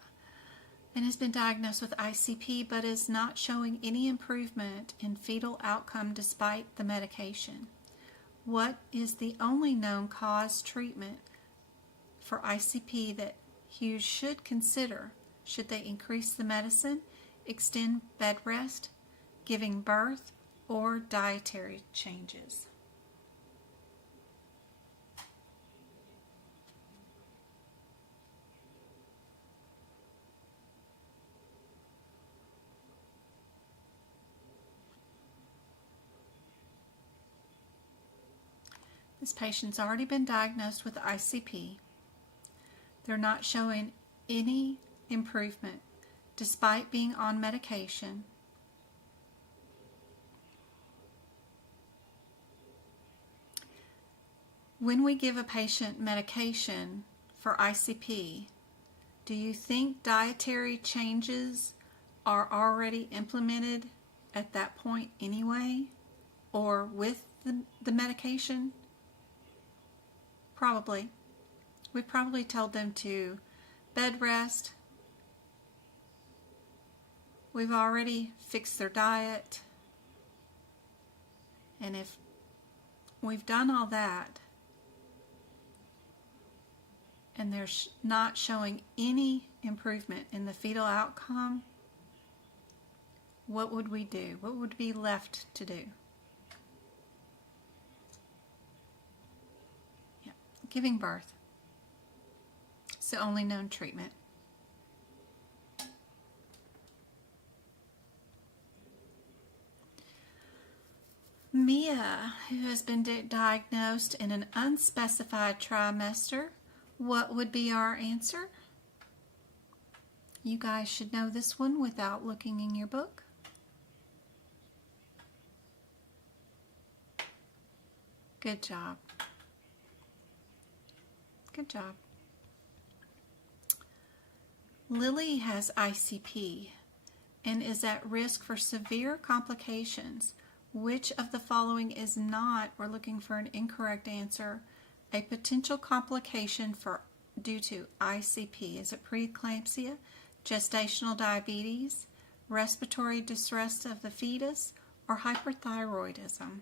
and has been diagnosed with ICP but is not showing any improvement in fetal outcome despite the medication. What is the only known cause treatment for ICP that Hughes should consider? Should they increase the medicine, extend bed rest, giving birth, or dietary changes? This patient's already been diagnosed with ICP. They're not showing any improvement despite being on medication. When we give a patient medication for ICP, do you think dietary changes are already implemented at that point anyway, or with the medication? Probably. We probably told them to bed rest. We've already fixed their diet. And if we've done all that and they're not showing any improvement in the fetal outcome, what would we do? What would be left to do? Yeah, giving birth. It's the only known treatment. Mia, who has been diagnosed in an unspecified trimester, what would be our answer? You guys should know this one without looking in your book. Good job. Good job. Lily has ICP and is at risk for severe complications. Which of the following is not, we're looking for an incorrect answer, a potential complication due to ICP? Is it preeclampsia, gestational diabetes, respiratory distress of the fetus, or hyperthyroidism?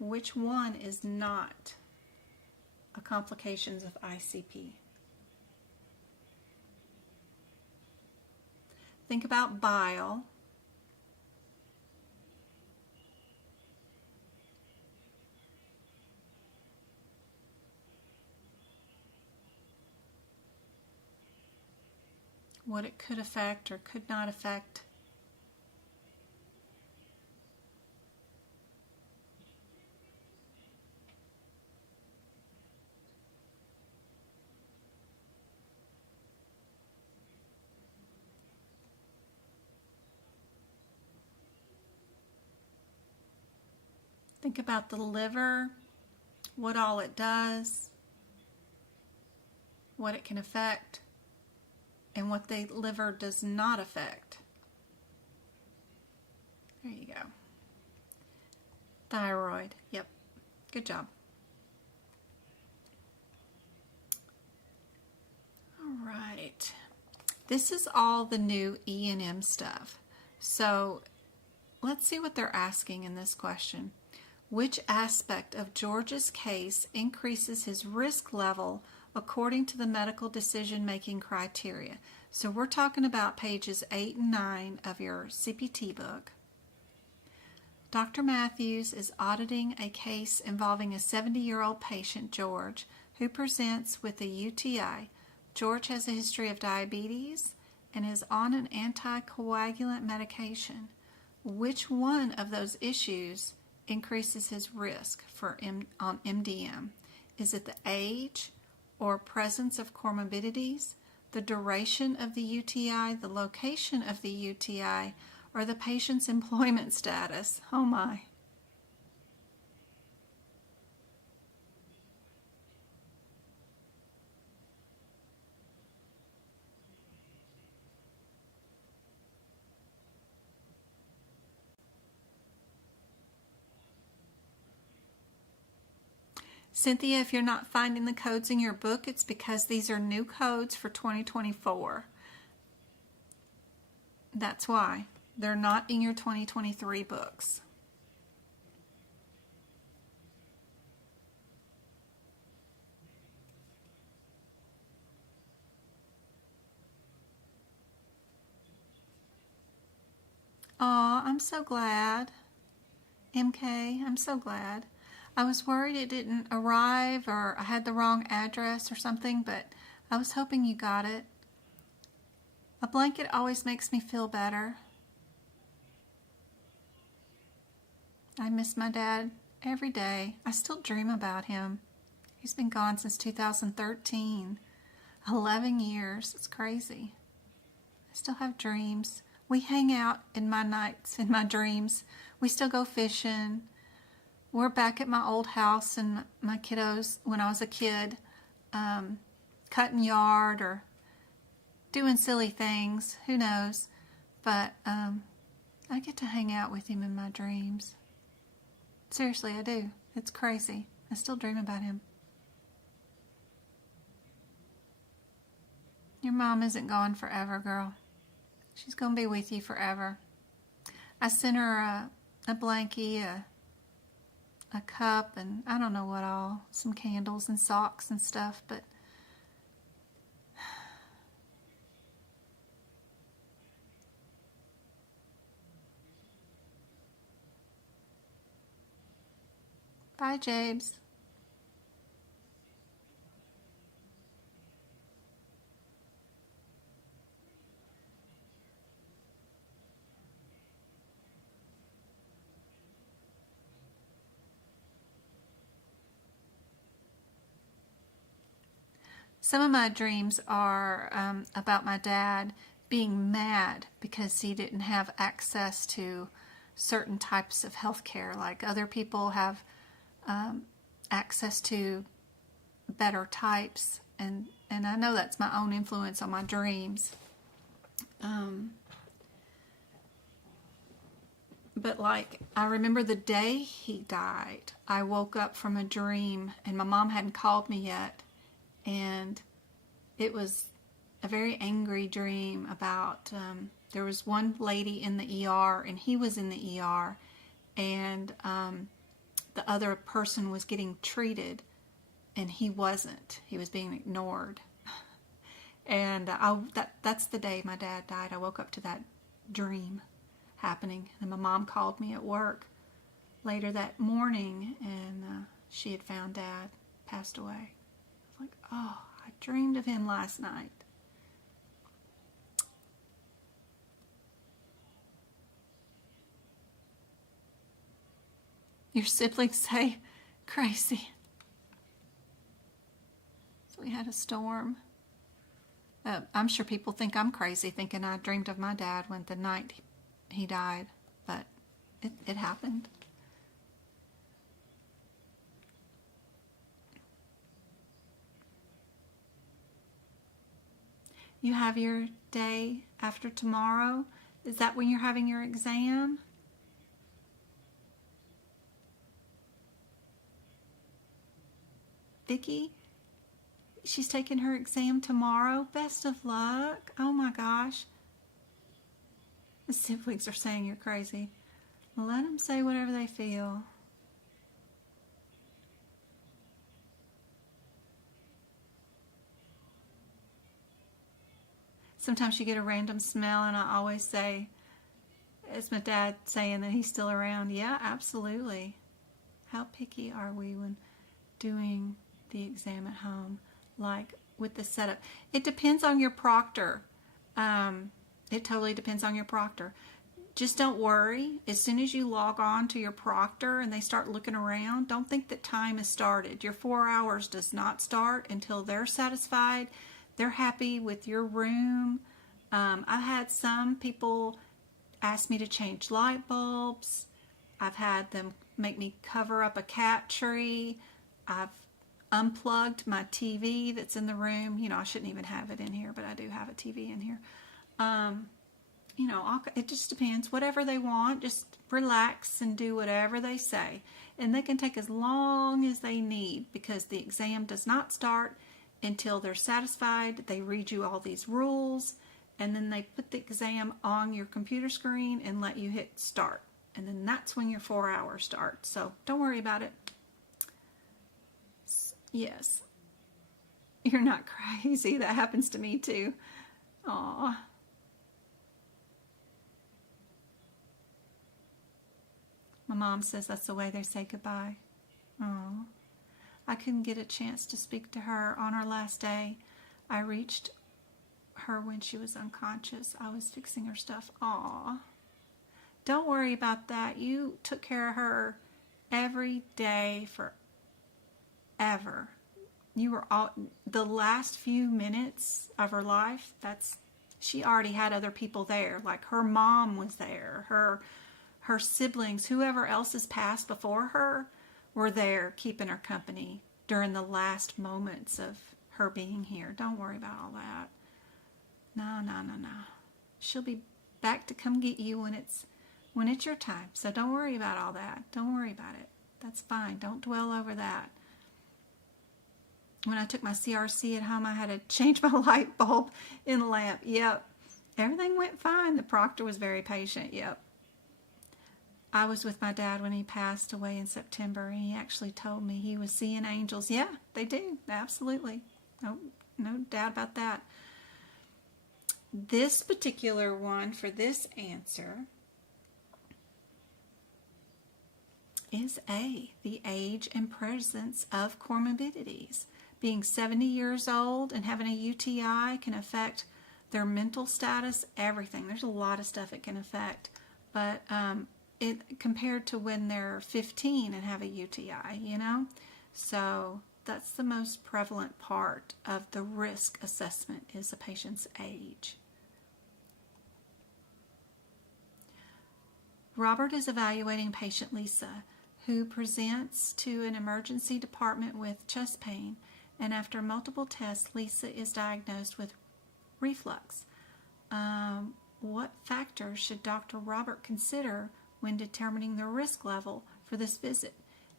Which one is not a complication of ICP? Think about bile. What it could affect or could not affect. Think about the liver, what all it does, what it can affect, and what the liver does not affect. There you go. Thyroid. Yep. Good job. All right. This is all the new E&M stuff. So let's see what they're asking in this question. Which aspect of George's case increases his risk level according to the medical decision-making criteria? So we're talking about pages 8 and 9 of your CPT book. Dr. Matthews is auditing a case involving a 70-year-old patient, George, who presents with a UTI. George has a history of diabetes and is on an anticoagulant medication. Which one of those issues increases his risk on MDM? Is it the age or presence of comorbidities, the duration of the UTI, the location of the UTI, or the patient's employment status? Oh my. Cynthia, if you're not finding the codes in your book, it's because these are new codes for 2024. That's why. They're not in your 2023 books. Aw, I'm so glad. MK, I'm so glad. I was worried it didn't arrive or I had the wrong address or something, but I was hoping you got it. A blanket always makes me feel better. I miss my dad every day. I still dream about him. He's been gone since 2013. 11 years. It's crazy. I still have dreams. We hang out in my nights, in my dreams. We still go fishing. We're back at my old house and my kiddos when I was a kid, cutting yard or doing silly things. Who knows? But I get to hang out with him in my dreams. Seriously, I do. It's crazy. I still dream about him. Your mom isn't gone forever, girl. She's going to be with you forever. I sent her a blankie, a cup, and I don't know what all, some candles and socks and stuff, but bye, Jabes. Some of my dreams are about my dad being mad because he didn't have access to certain types of health care. Like other people have access to better types. And I know that's my own influence on my dreams. But like, I remember the day he died, I woke up from a dream and my mom hadn't called me yet. And it was a very angry dream about, there was one lady in the ER and he was in the ER and the other person was getting treated and he wasn't. He was being ignored. And that's the day my dad died. I woke up to that dream happening and my mom called me at work later that morning and she had found Dad passed away. Like, oh, I dreamed of him last night. Your siblings say crazy. So we had a storm. I'm sure people think I'm crazy thinking I dreamed of my dad when the night he died, but it happened. You have your day after tomorrow? Is that when you're having your exam? Vicky? She's taking her exam tomorrow. Best of luck. Oh my gosh. The siblings are saying you're crazy. Let them say whatever they feel. Sometimes you get a random smell, and I always say, is my dad saying that he's still around? Yeah, absolutely. How picky are we when doing the exam at home, like with the setup? It depends on your proctor. It totally depends on your proctor. Just don't worry. As soon as you log on to your proctor and they start looking around, don't think that time has started. Your 4 hours does not start until they're satisfied. They're happy with your room. I've had some people ask me to change light bulbs. I've had them make me cover up a cat tree. I've unplugged my TV that's in the room. You know, I shouldn't even have it in here, but I do have a TV in here. You know, it just depends. Whatever they want, just relax and do whatever they say. And they can take as long as they need because the exam does not start until they're satisfied. They read you all these rules and then they put the exam on your computer screen and let you hit start. And then that's when your 4 hours start. So don't worry about it. Yes. You're not crazy. That happens to me too. Aww. My mom says that's the way they say goodbye. Oh, I couldn't get a chance to speak to her on her last day. I reached her when she was unconscious. I was fixing her stuff. Aw. Don't worry about that. You took care of her every day forever. you were all, the last few minutes of her life, she already had other people there. Like her mom was there, her siblings, whoever else has passed before her were there keeping her company during the last moments of her being here. Don't worry about all that. No. She'll be back to come get you when it's your time. So don't worry about all that. Don't worry about it. That's fine. Don't dwell over that. When I took my CRC at home, I had to change my light bulb in the lamp. Yep. Everything went fine. The proctor was very patient. Yep. I was with my dad when he passed away in September, and he actually told me he was seeing angels. Yeah, they do. Absolutely. No doubt about that. This particular one for this answer is A, the age and presence of comorbidities. Being 70 years old and having a UTI can affect their mental status, everything. There's a lot of stuff it can affect, but compared to when they're 15 and have a UTI, you know? So that's the most prevalent part of the risk assessment is a patient's age. Robert is evaluating patient Lisa, who presents to an emergency department with chest pain, and after multiple tests, Lisa is diagnosed with reflux. What factors should Dr. Robert consider when determining the risk level for this visit?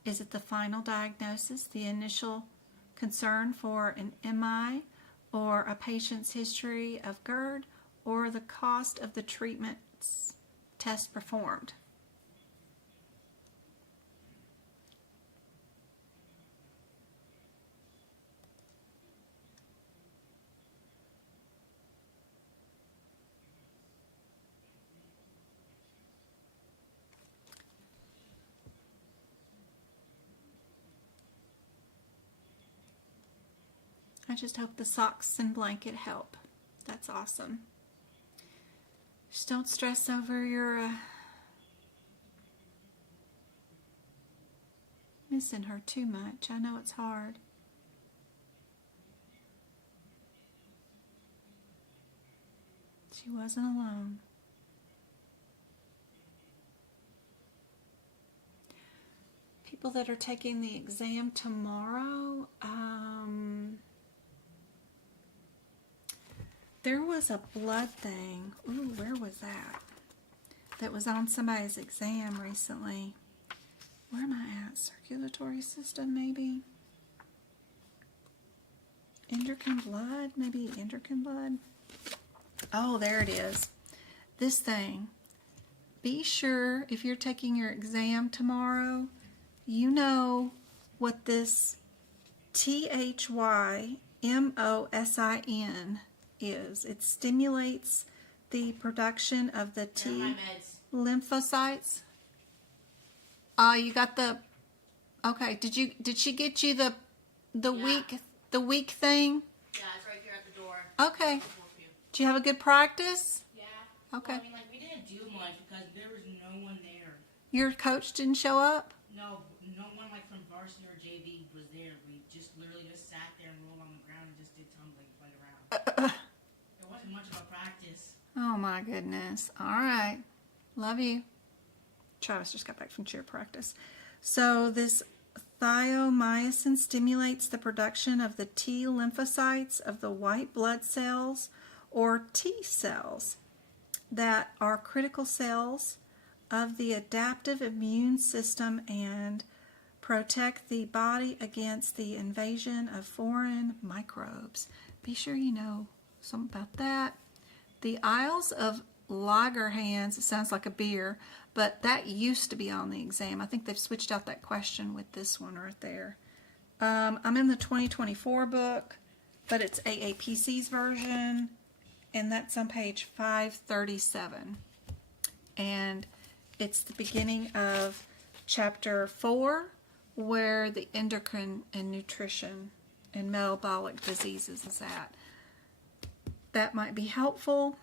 Is it the final diagnosis, the initial concern for an MI, or a patient's history of GERD, or the cost of the treatments test performed? I just hope the socks and blanket help. That's awesome. Just don't stress over your missing her too much. I know it's hard. She wasn't alone. People that are taking the exam tomorrow, there was a blood thing. Ooh, where was that? That was on somebody's exam recently. Where am I at? Circulatory system, maybe? Endocrine blood? Maybe endocrine blood? Oh, there it is. This thing. Be sure, if you're taking your exam tomorrow, you know what this THYMOSIN is. It stimulates the production of the T lymphocytes. You got the, okay, did she get you the weak thing? Yeah, it's right here at the door. Okay. Did you have a good practice? Yeah. Okay. Well, I mean, like, we didn't do much because there was no one there. Your coach didn't show up? No one like from varsity or JV was there. We just literally just sat there and rolled on the ground and just did tumbling, played around. There wasn't much of a practice. Oh my goodness. All right. Love you. Travis just got back from cheer practice. So this thiomyosin stimulates the production of the T lymphocytes of the white blood cells, or T cells, that are critical cells of the adaptive immune system and protect the body against the invasion of foreign microbes. Be sure you know something about that. The Isles of Langerhans, it sounds like a beer, but that used to be on the exam. I think they've switched out that question with this one right there. I'm in the 2024 book, but it's AAPC's version, and that's on page 537. And it's the beginning of chapter 4, where the endocrine and nutrition and metabolic diseases is at. That might be helpful.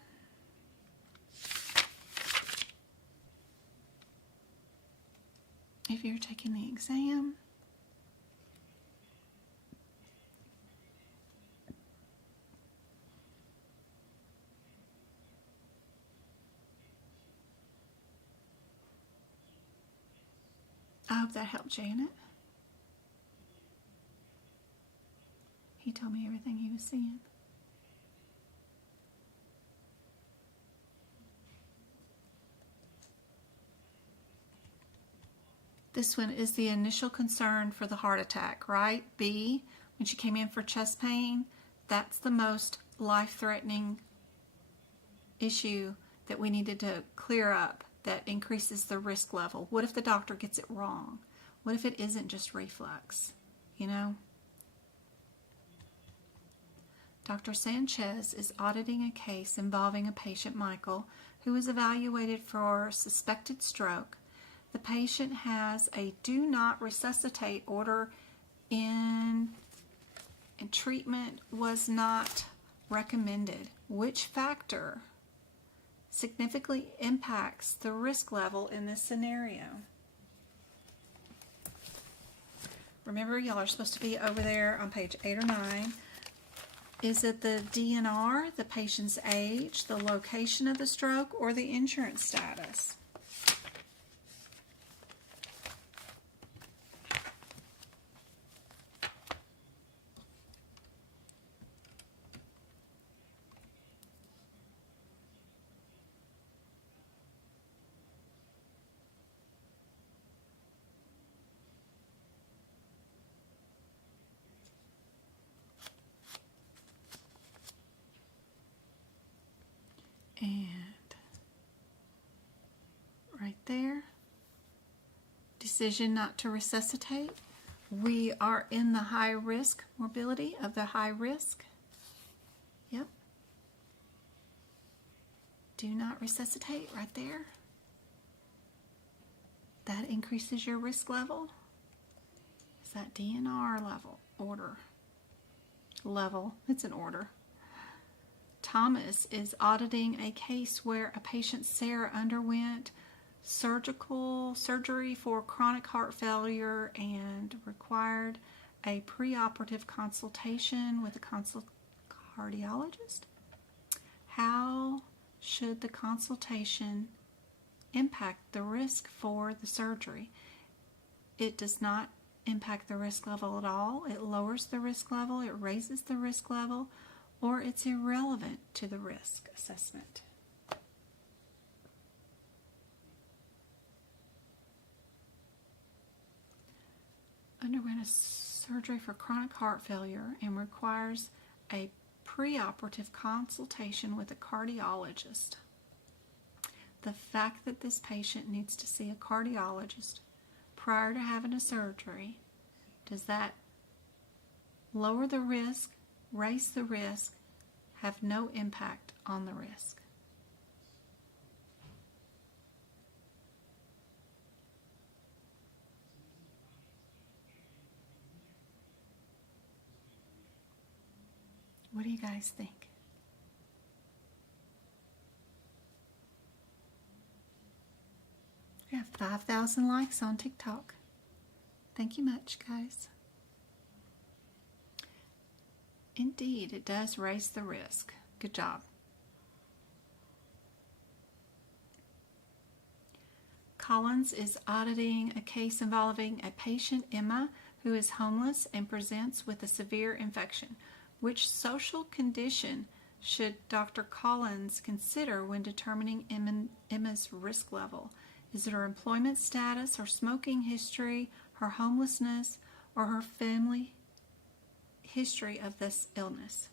If you're taking the exam, I hope that helped Janet. He told me everything he was seeing. This one is the initial concern for the heart attack, right? B, when she came in for chest pain, that's the most life-threatening issue that we needed to clear up that increases the risk level. What if the doctor gets it wrong? What if it isn't just reflux? You know? Dr. Sanchez is auditing a case involving a patient, Michael, who was evaluated for suspected stroke. The patient has a do not resuscitate order and treatment was not recommended. Which factor significantly impacts the risk level in this scenario? Remember, y'all are supposed to be over there on page 8 or 9. Is it the DNR, the patient's age, the location of the stroke, or the insurance status? And right there, decision not to resuscitate. We are in the high risk morbidity of the high risk. Yep. Do not resuscitate right there. That increases your risk level. Is that DNR order? It's an order. Thomas is auditing a case where a patient, Sarah, underwent surgery for chronic heart failure and required a preoperative consultation with a cardiologist. How should the consultation impact the risk for the surgery? It does not impact the risk level at all. It lowers the risk level, it raises the risk level, or it's irrelevant to the risk assessment. Underwent a surgery for chronic heart failure and requires a preoperative consultation with a cardiologist. The fact that this patient needs to see a cardiologist prior to having a surgery, does that lower the risk, raise the risk, have no impact on the risk? What do you guys think? We have 5,000 likes on TikTok. Thank you much, guys. Indeed, it does raise the risk. Good job. Collins is auditing a case involving a patient, Emma, who is homeless and presents with a severe infection. Which social condition should Dr. Collins consider when determining Emma's risk level? Is it her employment status, her smoking history, her homelessness, or her family history of this illness?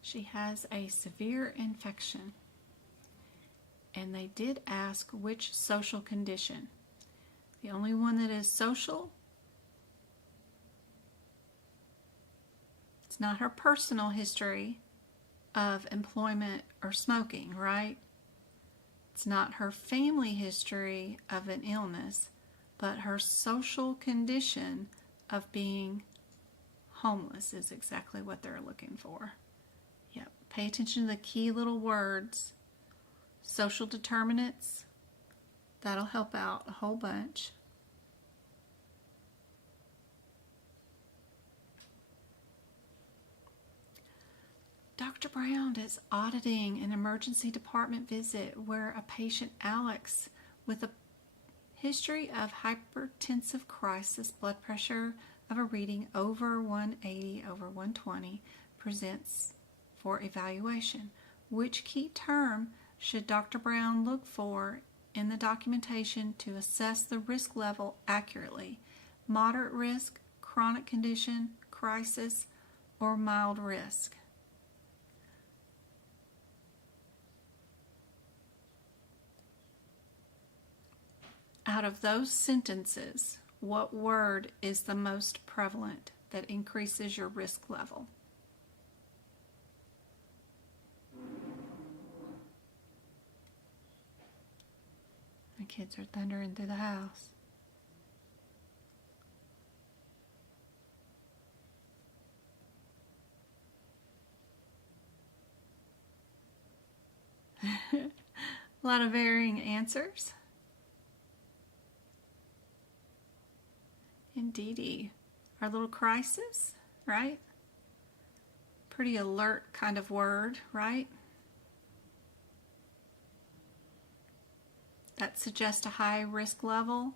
She has a severe infection. And they did ask which social condition. The only one that is social, it's not her personal history of employment or smoking, right? It's not her family history of an illness, but her social condition of being homeless is exactly what they're looking for. Yep. Pay attention to the key little words. Social determinants, that'll help out a whole bunch. Dr. Brown is auditing an emergency department visit where a patient, Alex, with a history of hypertensive crisis, blood pressure of a reading over 180/120, presents for evaluation. Which key term should Dr. Brown look for in the documentation to assess the risk level accurately? Moderate risk, chronic condition, crisis, or mild risk? Out of those sentences, what word is the most prevalent that increases your risk level? The kids are thundering through the house. A lot of varying answers. Indeedy. Our little crisis, right? Pretty alert kind of word, right? That suggests a high risk level.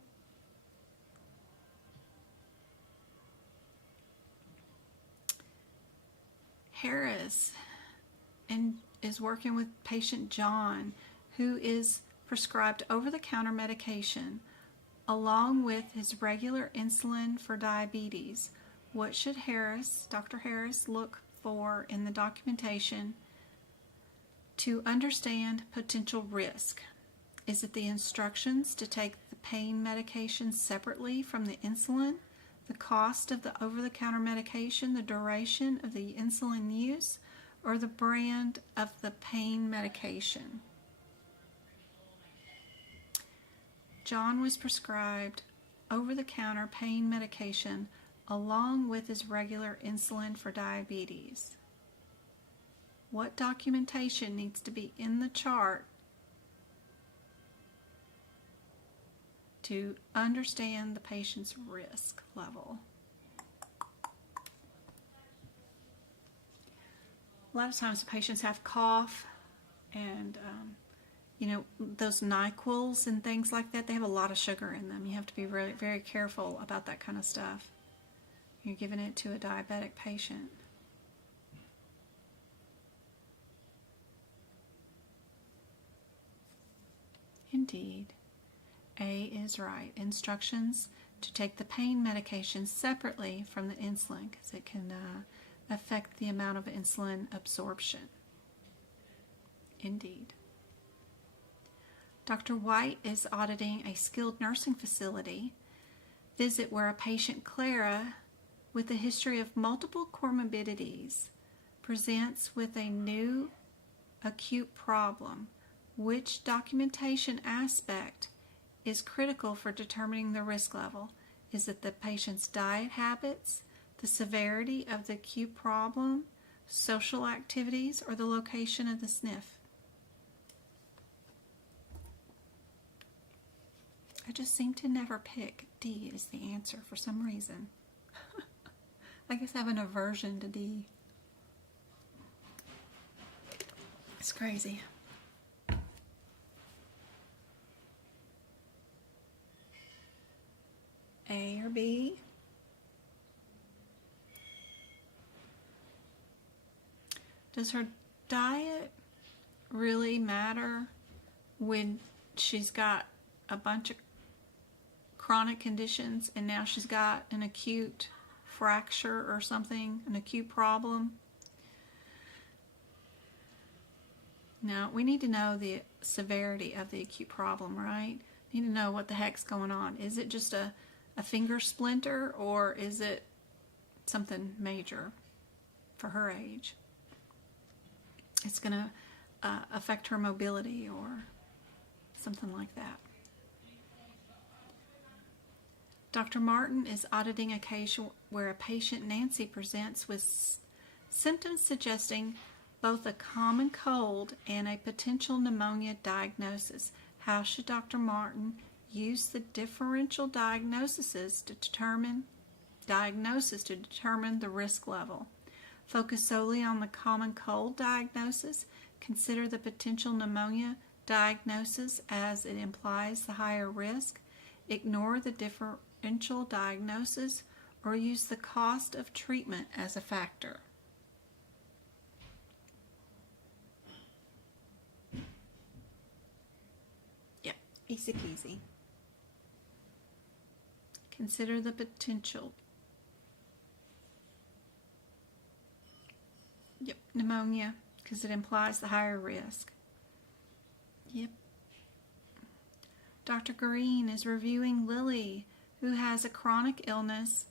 Harris is working with patient John, who is prescribed over-the-counter medication along with his regular insulin for diabetes. What should Dr. Harris, look for in the documentation to understand potential risk? Is it the instructions to take the pain medication separately from the insulin, the cost of the over-the-counter medication, the duration of the insulin use, or the brand of the pain medication? John was prescribed over-the-counter pain medication along with his regular insulin for diabetes. What documentation needs to be in the chart to understand the patient's risk level? A lot of times the patients have cough and those NyQuils and things like that, they have a lot of sugar in them. You have to be really very careful about that kind of stuff. You're giving it to a diabetic patient. Indeed. A is right. Instructions to take the pain medication separately from the insulin because it can affect the amount of insulin absorption. Indeed. Dr. White is auditing a skilled nursing facility visit where a patient, Clara, with a history of multiple comorbidities, presents with a new acute problem. Which documentation aspect is critical for determining the risk level? Is it the patient's diet habits, the severity of the acute problem, social activities, or the location of the sniff? I just seem to never pick D as the answer for some reason. I guess I have an aversion to D. It's crazy. A or B? Does her diet really matter when she's got a bunch of chronic conditions and now she's got an acute fracture or something, an acute problem? Now, we need to know the severity of the acute problem, right? We need to know what the heck's going on. Is it just a finger splinter, or is it something major for her age? It's going to affect her mobility or something like that. Dr. Martin is auditing a case where a patient, Nancy, presents with symptoms suggesting both a common cold and a potential pneumonia diagnosis. How should Dr. Martin use the differential diagnosis to determine the risk level? Focus solely on the common cold diagnosis. Consider the potential pneumonia diagnosis as it implies the higher risk. Ignore the differential diagnosis or use the cost of treatment as a factor. Yep, easy peasy. Consider the potential. Yep, pneumonia, because it implies the higher risk. Yep. Dr. Green is reviewing Lily, who has a chronic illness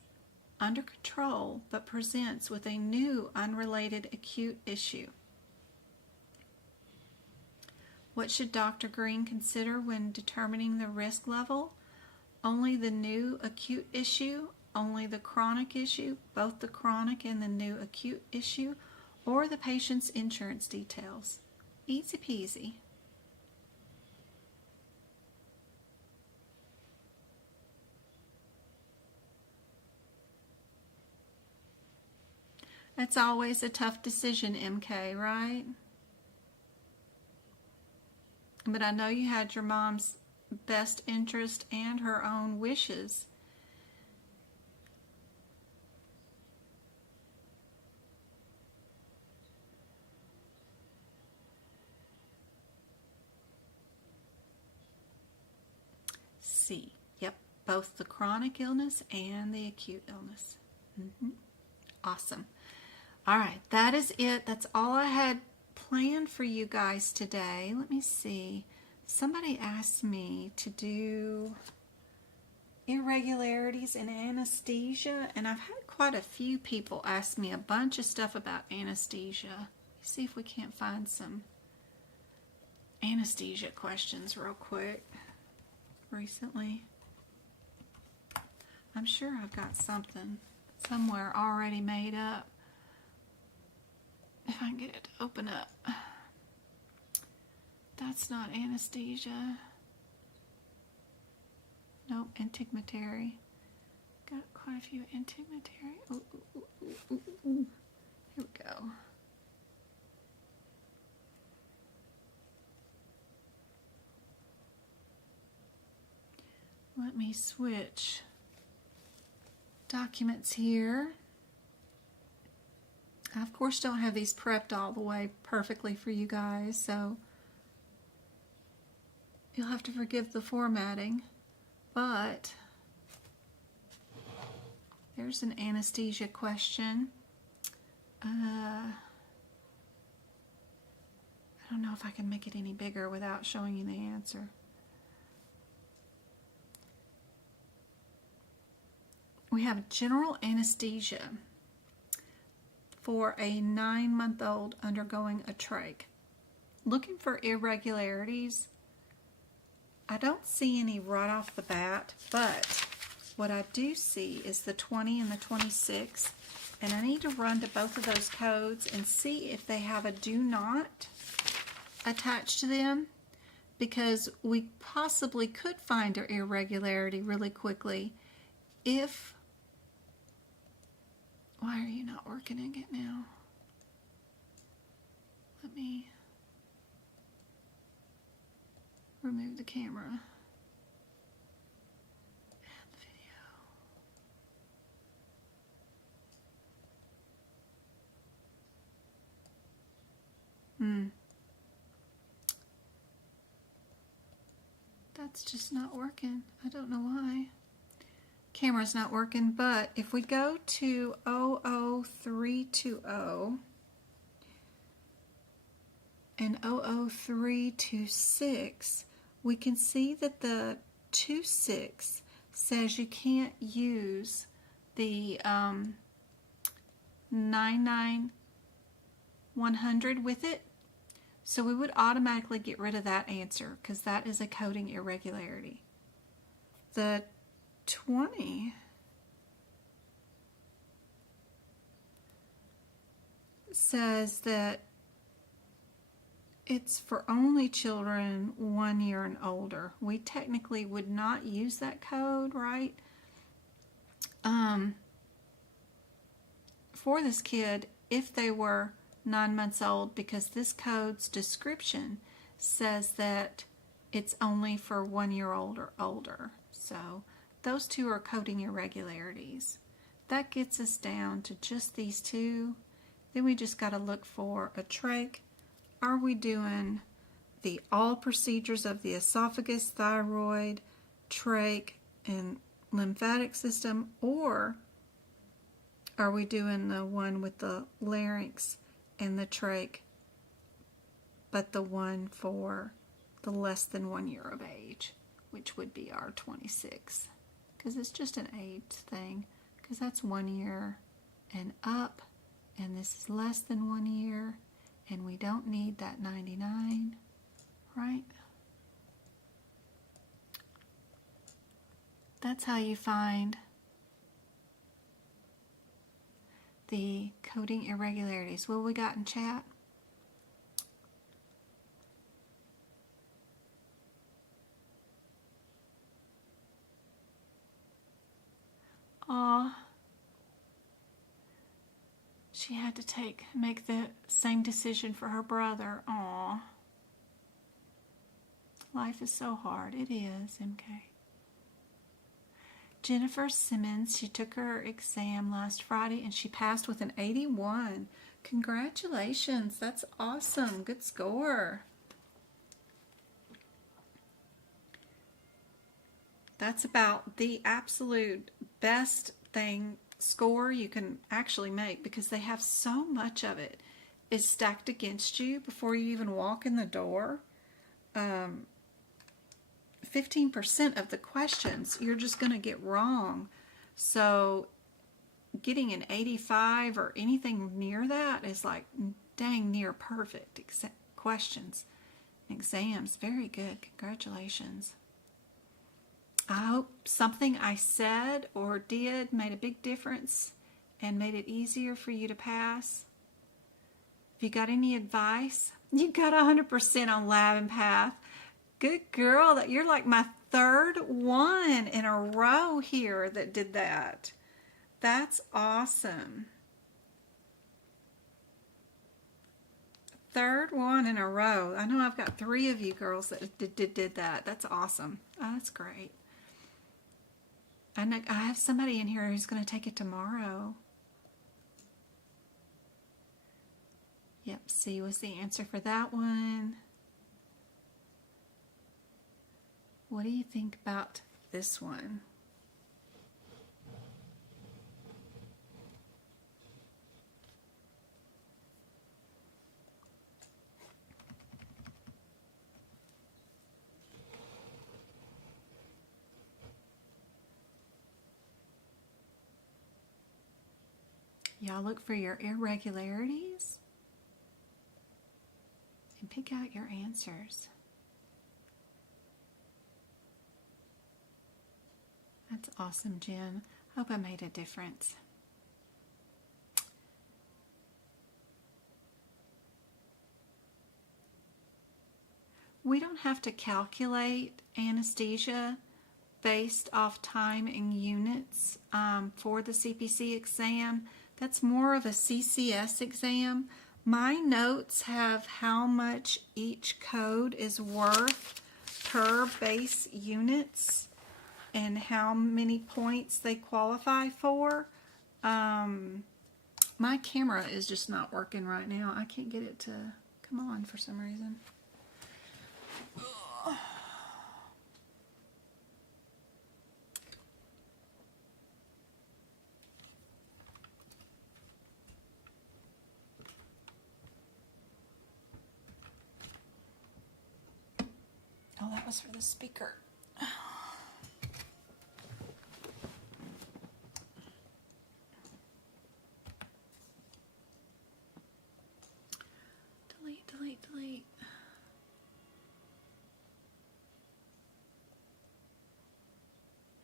under control but presents with a new unrelated acute issue. What should Dr. Green consider when determining the risk level? Only the new acute issue, only the chronic issue, both the chronic and the new acute issue, or the patient's insurance details. Easy peasy. That's always a tough decision, MK, right? But I know you had your mom's best interest and her own wishes. C. Yep, both the chronic illness and the acute illness. Awesome. All right, that is it. That's all I had planned for you guys today. Let me see. Somebody asked me to do irregularities in anesthesia, and I've had quite a few people ask me a bunch of stuff about anesthesia. Let's see if we can't find some anesthesia questions real quick recently. I'm sure I've got something somewhere already made up. If I can get it to open up. That's not anesthesia. Nope, antigmatary. Got quite a few antigmatary. Here we go. Let me switch documents here. I, of course, don't have these prepped all the way perfectly for you guys, so you'll have to forgive the formatting. But there's an anesthesia question. I don't know if I can make it any bigger without showing you the answer. We have general anesthesia for a 9-month-old undergoing a trach. Looking for irregularities. I don't see any right off the bat, but what I do see is the 20 and the 26, and I need to run to both of those codes and see if they have a do not attached to them, because we possibly could find an irregularity really quickly if... Why are you not working in it now? Let me remove the camera and the video. That's just not working. I don't know why. Camera's not working, but if we go to 00320 and 00326, we can see that the 26 says you can't use the 99100 with it. So we would automatically get rid of that answer because that is a coding irregularity. The 20 says that it's for only children 1 year and older. We technically would not use that code, right? For this kid, if they were 9 months old, because this code's description says that it's only for 1 year old or older. So those two are coding irregularities. That gets us down to just these two. Then we just got to look for a trach. Are we doing the all procedures of the esophagus, thyroid, trach, and lymphatic system, or are we doing the one with the larynx and the trach, but the one for the less than 1 year of age, which would be our 26, because it's just an age thing, because that's 1 year and up, and this is less than 1 year, and we don't need that 99, right? That's how you find the coding irregularities. What we got in chat? Aw. She had to make the same decision for her brother. Aw. Life is so hard. It is, MK. Jennifer Simmons, she took her exam last Friday and she passed with an 81. Congratulations. That's awesome. Good score. That's about the absolute best score you can actually make, because they have so much of it is stacked against you before you even walk in the door. 15% of the questions you're just going to get wrong. So getting an 85 or anything near that is like dang near perfect questions. Exams. Very good. Congratulations. I hope something I said or did made a big difference and made it easier for you to pass. If you got any advice, you got 100% on lab and path. Good girl. That you're like my third one in a row here that did that. That's awesome. Third one in a row. I know I've got 3 of you girls that did that. That's awesome. Oh, that's great. I have somebody in here who's going to take it tomorrow. Yep, C was the answer for that one. What do you think about this one? Y'all look for your irregularities and pick out your answers. That's awesome, Jen. Hope I made a difference. We don't have to calculate anesthesia based off time and units for the CPC exam. That's more of a CCS exam. My notes have how much each code is worth per base units and how many points they qualify for. My camera is just not working right now. I can't get it to come on for some reason. Oh, that was for the speaker. Delete.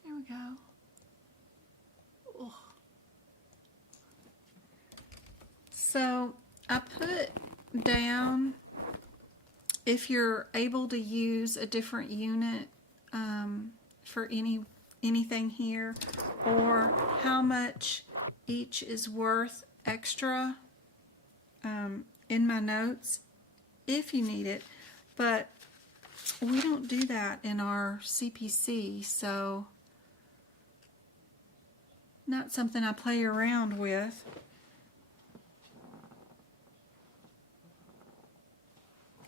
There we go. Ugh. So I put down, if you're able to use a different unit for anything here, or how much each is worth extra in my notes if you need it, but we don't do that in our CPC, so not something I play around with.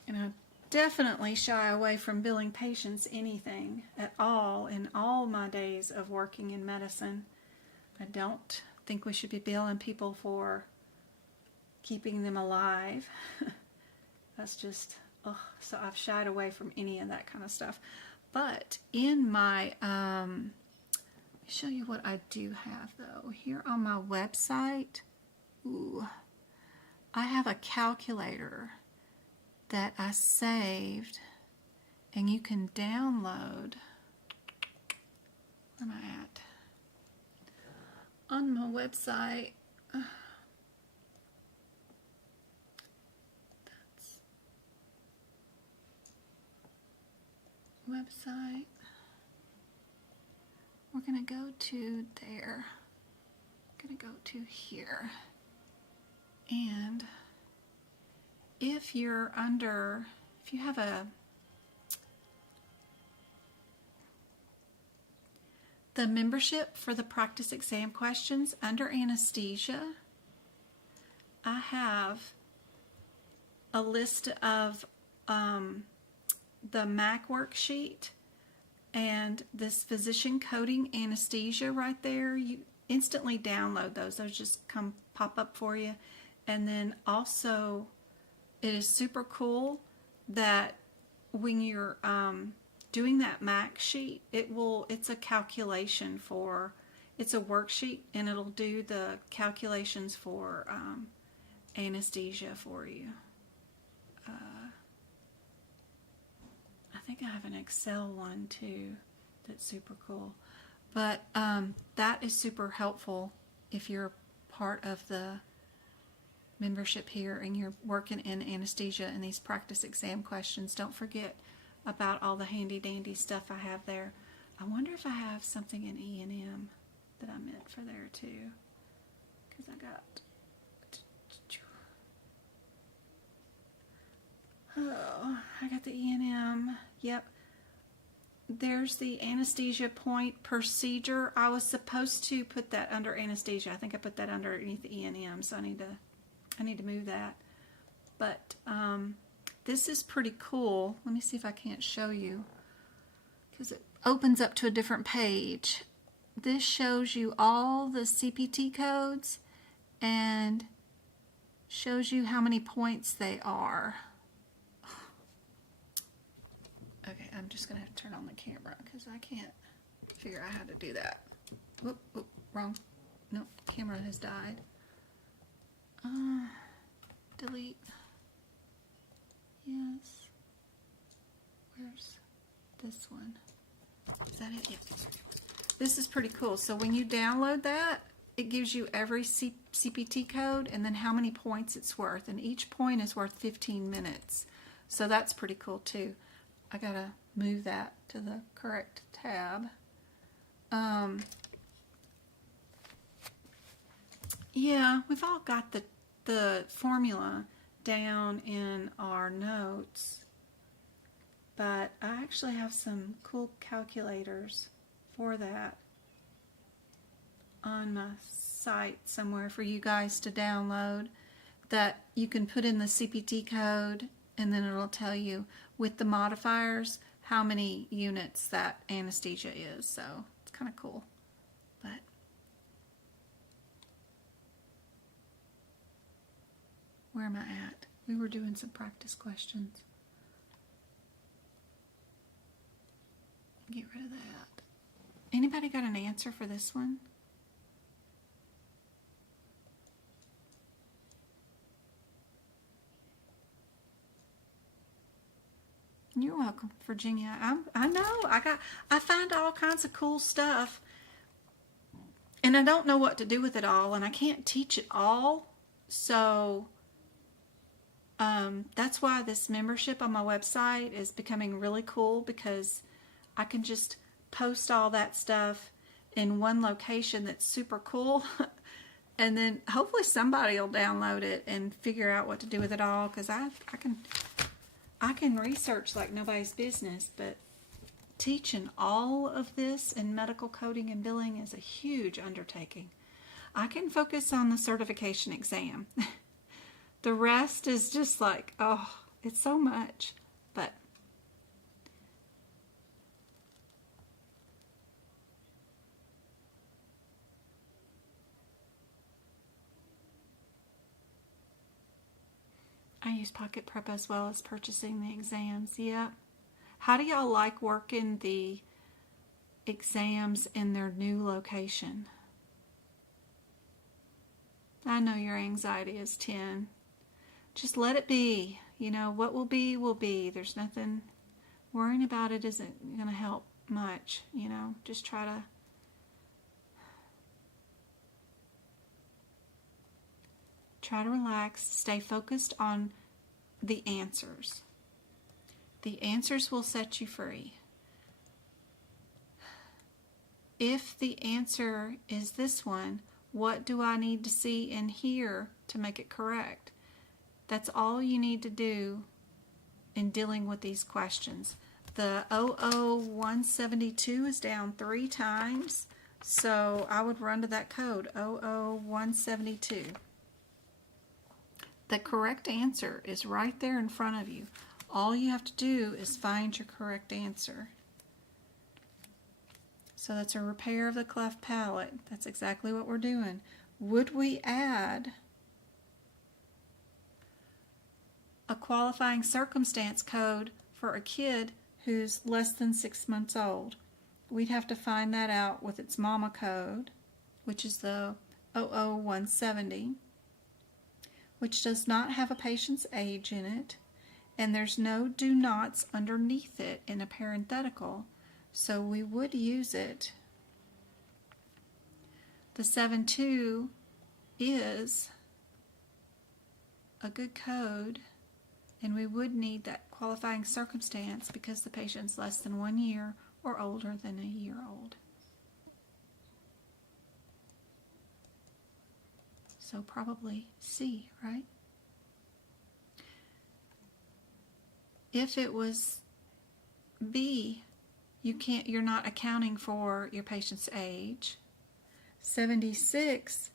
And I definitely shy away from billing patients anything at all in all my days of working in medicine. I don't think we should be billing people for keeping them alive. That's just, so I've shied away from any of that kind of stuff. But in my, let me show you what I do have though. Here on my website, I have a calculator that I saved, and you can download. Where am I at? On my website. That's website. We're gonna go to there. Gonna go to here. And if you're under, if you have the membership for the practice exam questions under anesthesia, I have a list of the MAC worksheet and this physician coding anesthesia right there. You instantly download those. Those just come pop up for you. And then also, it is super cool that when you're doing that MAC sheet, it's a calculation for, it's a worksheet, and it'll do the calculations for anesthesia for you. I think I have an Excel one too that's super cool. But that is super helpful if you're part of the membership here and you're working in anesthesia and these practice exam questions. Don't forget about all the handy dandy stuff I have there. I wonder if I have something in E&M that I meant for there too, because I got the E&M. Yep, there's the anesthesia point procedure. I was supposed to put that under anesthesia. I think I put that underneath the E&M, so I need to move that. But this is pretty cool. Let me see if I can't show you, because it opens up to a different page. This shows you all the CPT codes and shows you how many points they are. Okay, I'm just going to have to turn on the camera because I can't figure out how to do that. Whoop, wrong. Nope, camera has died. Delete. Yes. Where's this one? Is that it? Yeah. This is pretty cool. So when you download that, it gives you every CPT code and then how many points it's worth. And each point is worth 15 minutes. So that's pretty cool too. I gotta move that to the correct tab. Yeah, we've all got the formula down in our notes, but I actually have some cool calculators for that on my site somewhere for you guys to download, that you can put in the CPT code and then it'll tell you with the modifiers how many units that anesthesia is. So it's kind of cool. But where am I at? We were doing some practice questions. Get rid of that. Anybody got an answer for this one? You're welcome, Virginia. I know. I find all kinds of cool stuff, and I don't know what to do with it all, and I can't teach it all. So that's why this membership on my website is becoming really cool, because I can just post all that stuff in one location that's super cool. And then hopefully somebody will download it and figure out what to do with it all, because I can research like nobody's business, but teaching all of this in medical coding and billing is a huge undertaking. I can focus on the certification exam. The rest is just like, oh, it's so much. But I use Pocket Prep as well as purchasing the exams. Yep. How do y'all like working the exams in their new location? I know your anxiety is 10. Just let it be. You know, what will be, will be. There's nothing, worrying about it isn't going to help much. You know, just try to relax, stay focused on the answers. The answers will set you free. If the answer is this one, what do I need to see and hear to make it correct? That's all you need to do in dealing with these questions. The 00172 is down 3 times, so I would run to that code, 00172. The correct answer is right there in front of you. All you have to do is find your correct answer. So that's a repair of the cleft palate. That's exactly what we're doing. Would we add a qualifying circumstance code for a kid who's less than 6 months old? We'd have to find that out with its mama code, which is the 00170, which does not have a patient's age in it, and there's no do nots underneath it in a parenthetical, so we would use it. The 72 is a good code, and we would need that qualifying circumstance because the patient's less than 1 year or older than a year old. So probably C, right? If it was B, you're not accounting for your patient's age. 76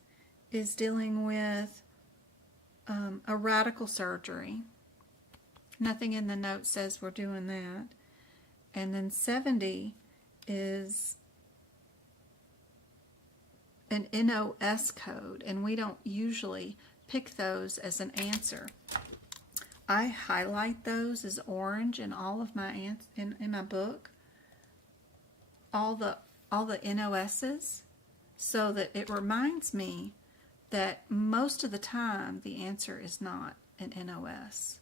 is dealing with a radical surgery. Nothing in the note says we're doing that. And then 70 is an NOS code, and we don't usually pick those as an answer. I highlight those as orange in all of my in my book, all the NOSs, so that it reminds me that most of the time the answer is not an NOS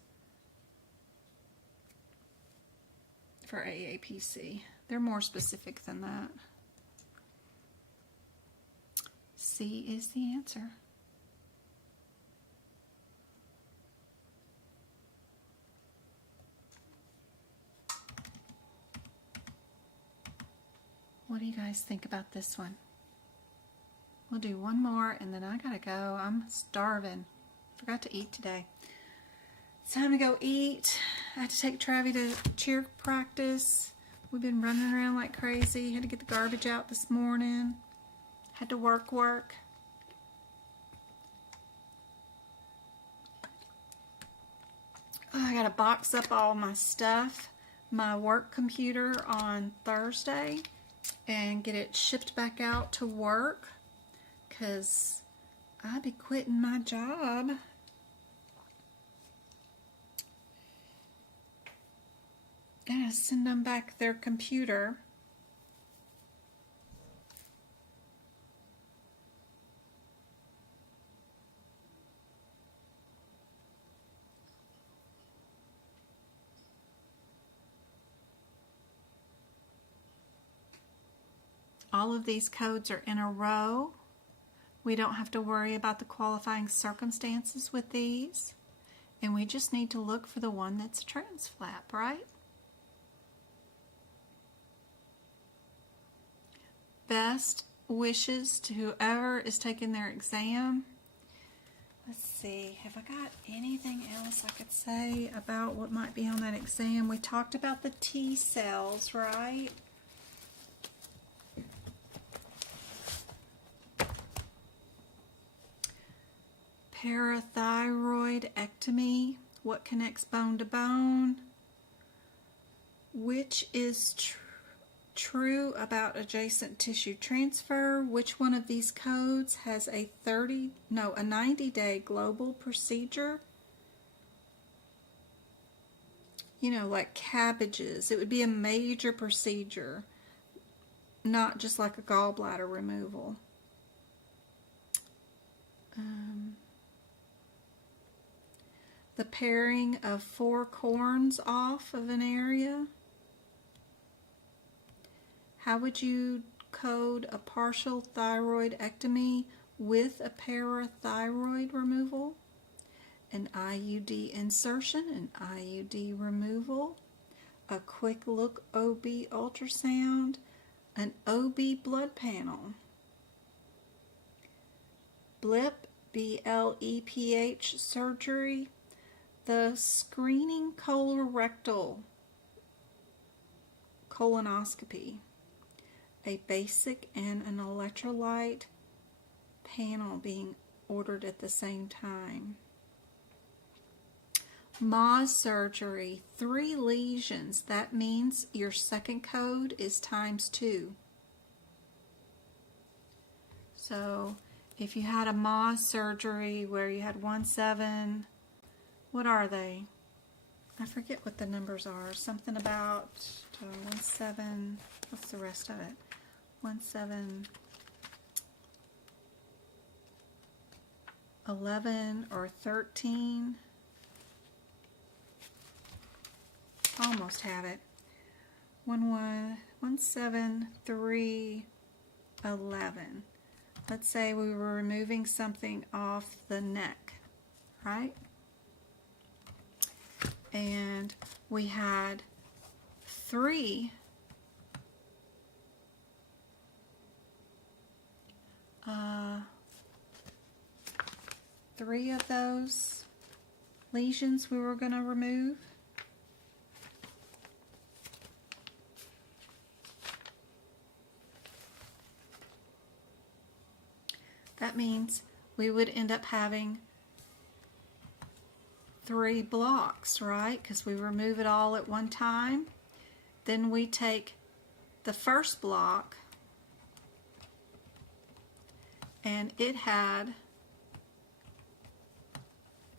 for AAPC. They're more specific than that. C is the answer. What do you guys think about this one? We'll do one more and then I gotta go. I'm starving. Forgot to eat today. It's time to go eat. I had to take Travi to cheer practice. We've been running around like crazy. Had to get the garbage out this morning. Had to work. Oh, I gotta box up all my stuff, my work computer on Thursday, and get it shipped back out to work, because I'll be quitting my job. Gotta send them back their computer. All of these codes are in a row. We don't have to worry about the qualifying circumstances with these. And we just need to look for the one that's a transflap, right? Best wishes to whoever is taking their exam. Let's see, have I got anything else I could say about what might be on that exam? We talked about the T cells, right? Parathyroidectomy, what connects bone to bone? Which is true about adjacent tissue transfer? Which one of these codes has a 90-day global procedure? You know, like cabbages. It would be a major procedure, not just like a gallbladder removal. The paring of 4 corns off of an area. How would you code a partial thyroidectomy with a parathyroid removal? An IUD insertion, an IUD removal, a quick look OB ultrasound, an OB blood panel. BLEP, BLEPH surgery, the screening colorectal colonoscopy, a basic and an electrolyte panel being ordered at the same time. Mohs surgery, 3 lesions. That means your second code is ×2. So if you had a Mohs surgery where you had 1-7, what are they? I forget what the numbers are. Something about 1-7. What's the rest of it? 1-7, 11 or 13. Almost have it. 1-7, 3, 11. Let's say we were removing something off the neck, right? And we had 3 of those lesions we were going to remove. That means we would end up having 3 blocks, right? Because we remove it all at one time. Then we take the first block, and it had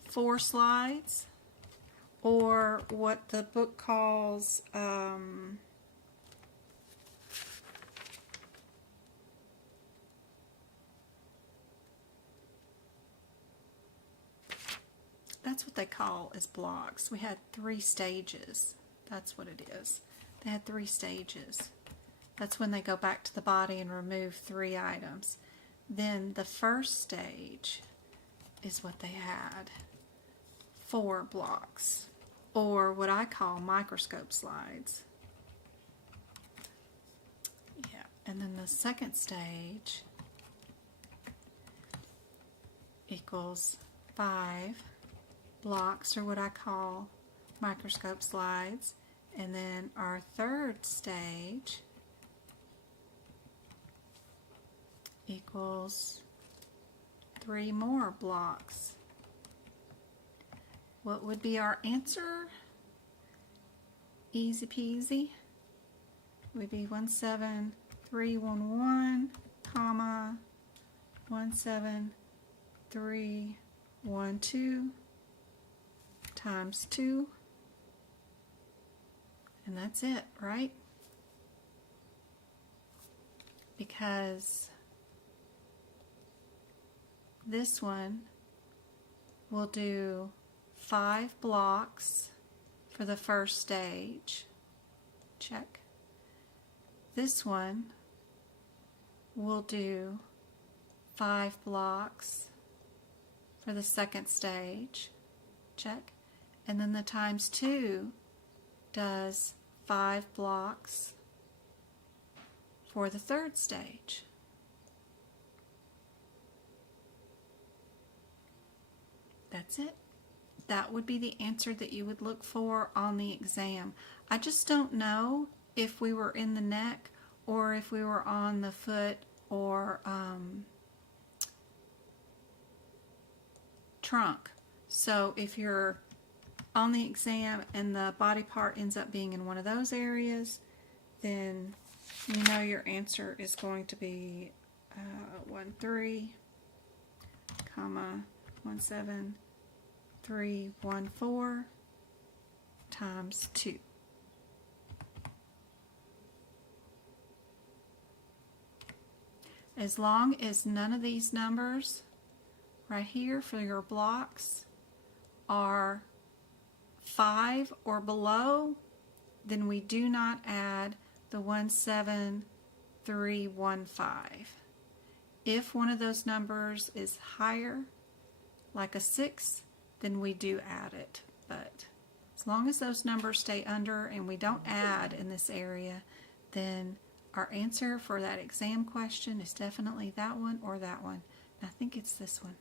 4 slides, or what the book calls that's what they call as blocks. We had 3 stages. That's what it is. They had 3 stages. That's when they go back to the body and remove 3 items. Then the first stage is what they had, 4 blocks, or what I call microscope slides. Yeah, and then the second stage equals 5 blocks, or what I call microscope slides. And then our third stage equals 3 more blocks. What would be our answer? Easy peasy. It would be 17311, comma 17312 times 2, and that's it, right? Because this one will do 5 blocks for the first stage. Check. This one will do 5 blocks for the second stage. Check. And then the times 2 does 5 blocks for the third stage. That's it. That would be the answer that you would look for on the exam. I just don't know if we were in the neck or if we were on the foot or trunk. So if you're on the exam and the body part ends up being in one of those areas, then you know your answer is going to be 13, 17314 times 2. As long as none of these numbers right here for your blocks are 5 or below, then we do not add the 17315. If one of those numbers is higher, like a 6, then we do add it. But as long as those numbers stay under and we don't add in this area, then our answer for that exam question is definitely that one or that one. And I think it's this one.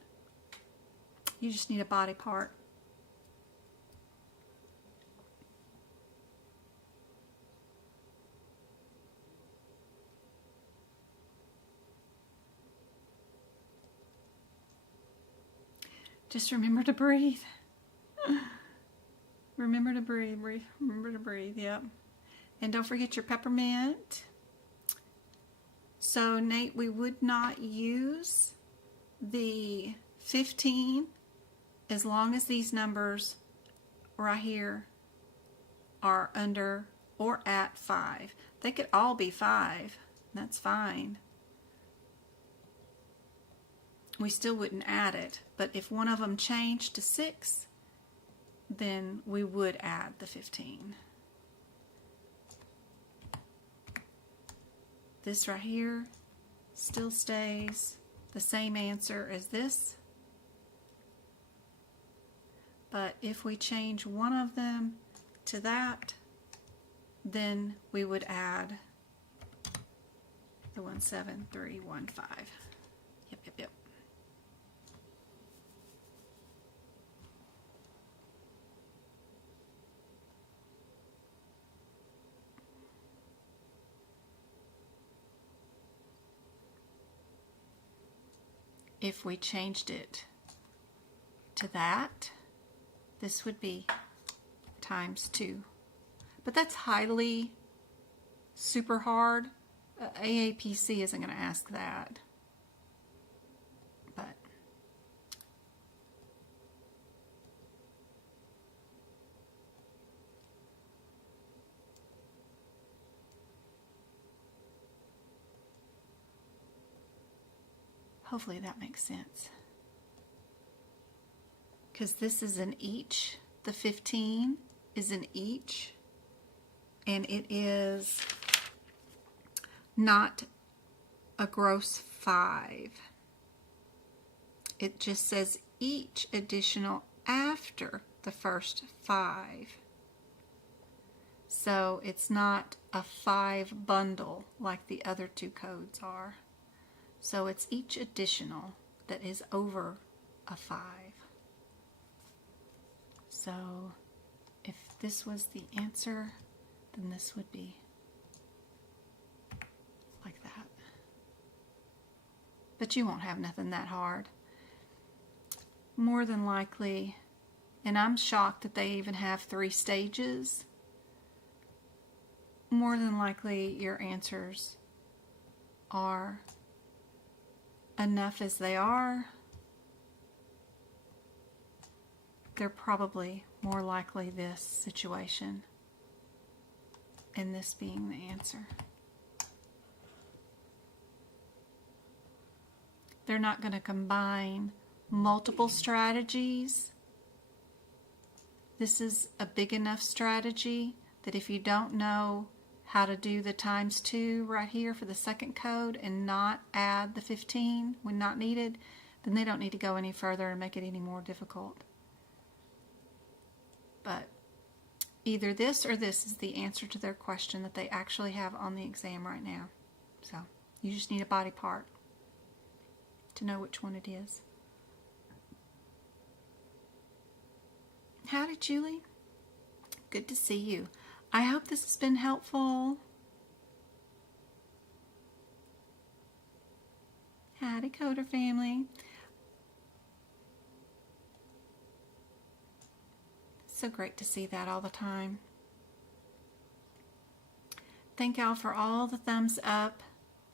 You just need a body part. Just remember to breathe. Remember to breathe. Remember to breathe, yep. And don't forget your peppermint. So, Nate, we would not use the 15 as long as these numbers right here are under or at 5. They could all be 5. That's fine. We still wouldn't add it, but if one of them changed to 6, then we would add the 15. This right here still stays the same answer as this, but if we change one of them to that, then we would add the 17315. Yep. If we changed it to that, this would be times 2. But that's highly super hard. AAPC isn't going to ask that. But hopefully that makes sense. Because this is an each. The 15 is an each. And it is not a gross 5. It just says each additional after the first 5. So it's not a 5 bundle like the other 2 codes are. So it's each additional that is over a 5. So if this was the answer, then this would be like that. But you won't have nothing that hard. More than likely, and I'm shocked that they even have 3 stages, more than likely your answers are enough as they are. They're probably more likely this situation and this being the answer. They're not going to combine multiple strategies. This is a big enough strategy that if you don't know how to do the times 2 right here for the second code and not add the 15 when not needed, then they don't need to go any further and make it any more difficult. But either this or this is the answer to their question that they actually have on the exam right now. So you just need a body part to know which one it is. Howdy, Julie. Good to see you. I hope this has been helpful. Howdy, Coder family. So great to see that all the time. Thank y'all for all the thumbs up.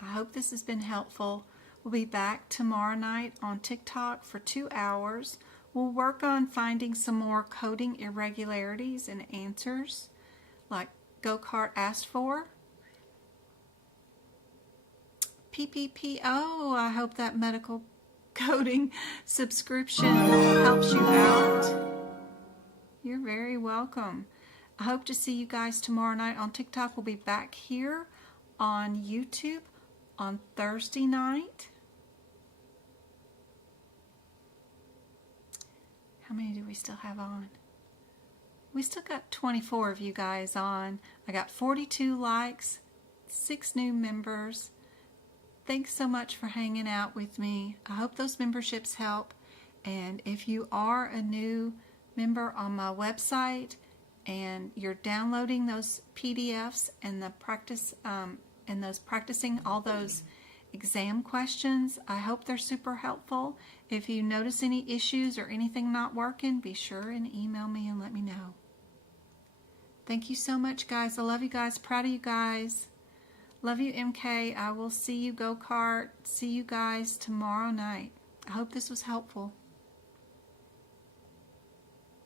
I hope this has been helpful. We'll be back tomorrow night on TikTok for 2 hours. We'll work on finding some more coding irregularities and answers like Go-Kart asked for. PPPO, I hope that medical coding subscription helps you out. You're very welcome. I hope to see you guys tomorrow night on TikTok. We'll be back here on YouTube on Thursday night. How many do we still have on? We still got 24 of you guys on. I got 42 likes, 6 new members. Thanks so much for hanging out with me. I hope those memberships help. And if you are a new member on my website and you're downloading those PDFs and the practice and those practicing all those exam questions, I hope they're super helpful. If you notice any issues or anything not working, be sure and email me and let me know. Thank you so much, guys. I love you guys. Proud of you guys. Love you, MK. I will see you, Go-Kart. See you guys tomorrow night. I hope this was helpful.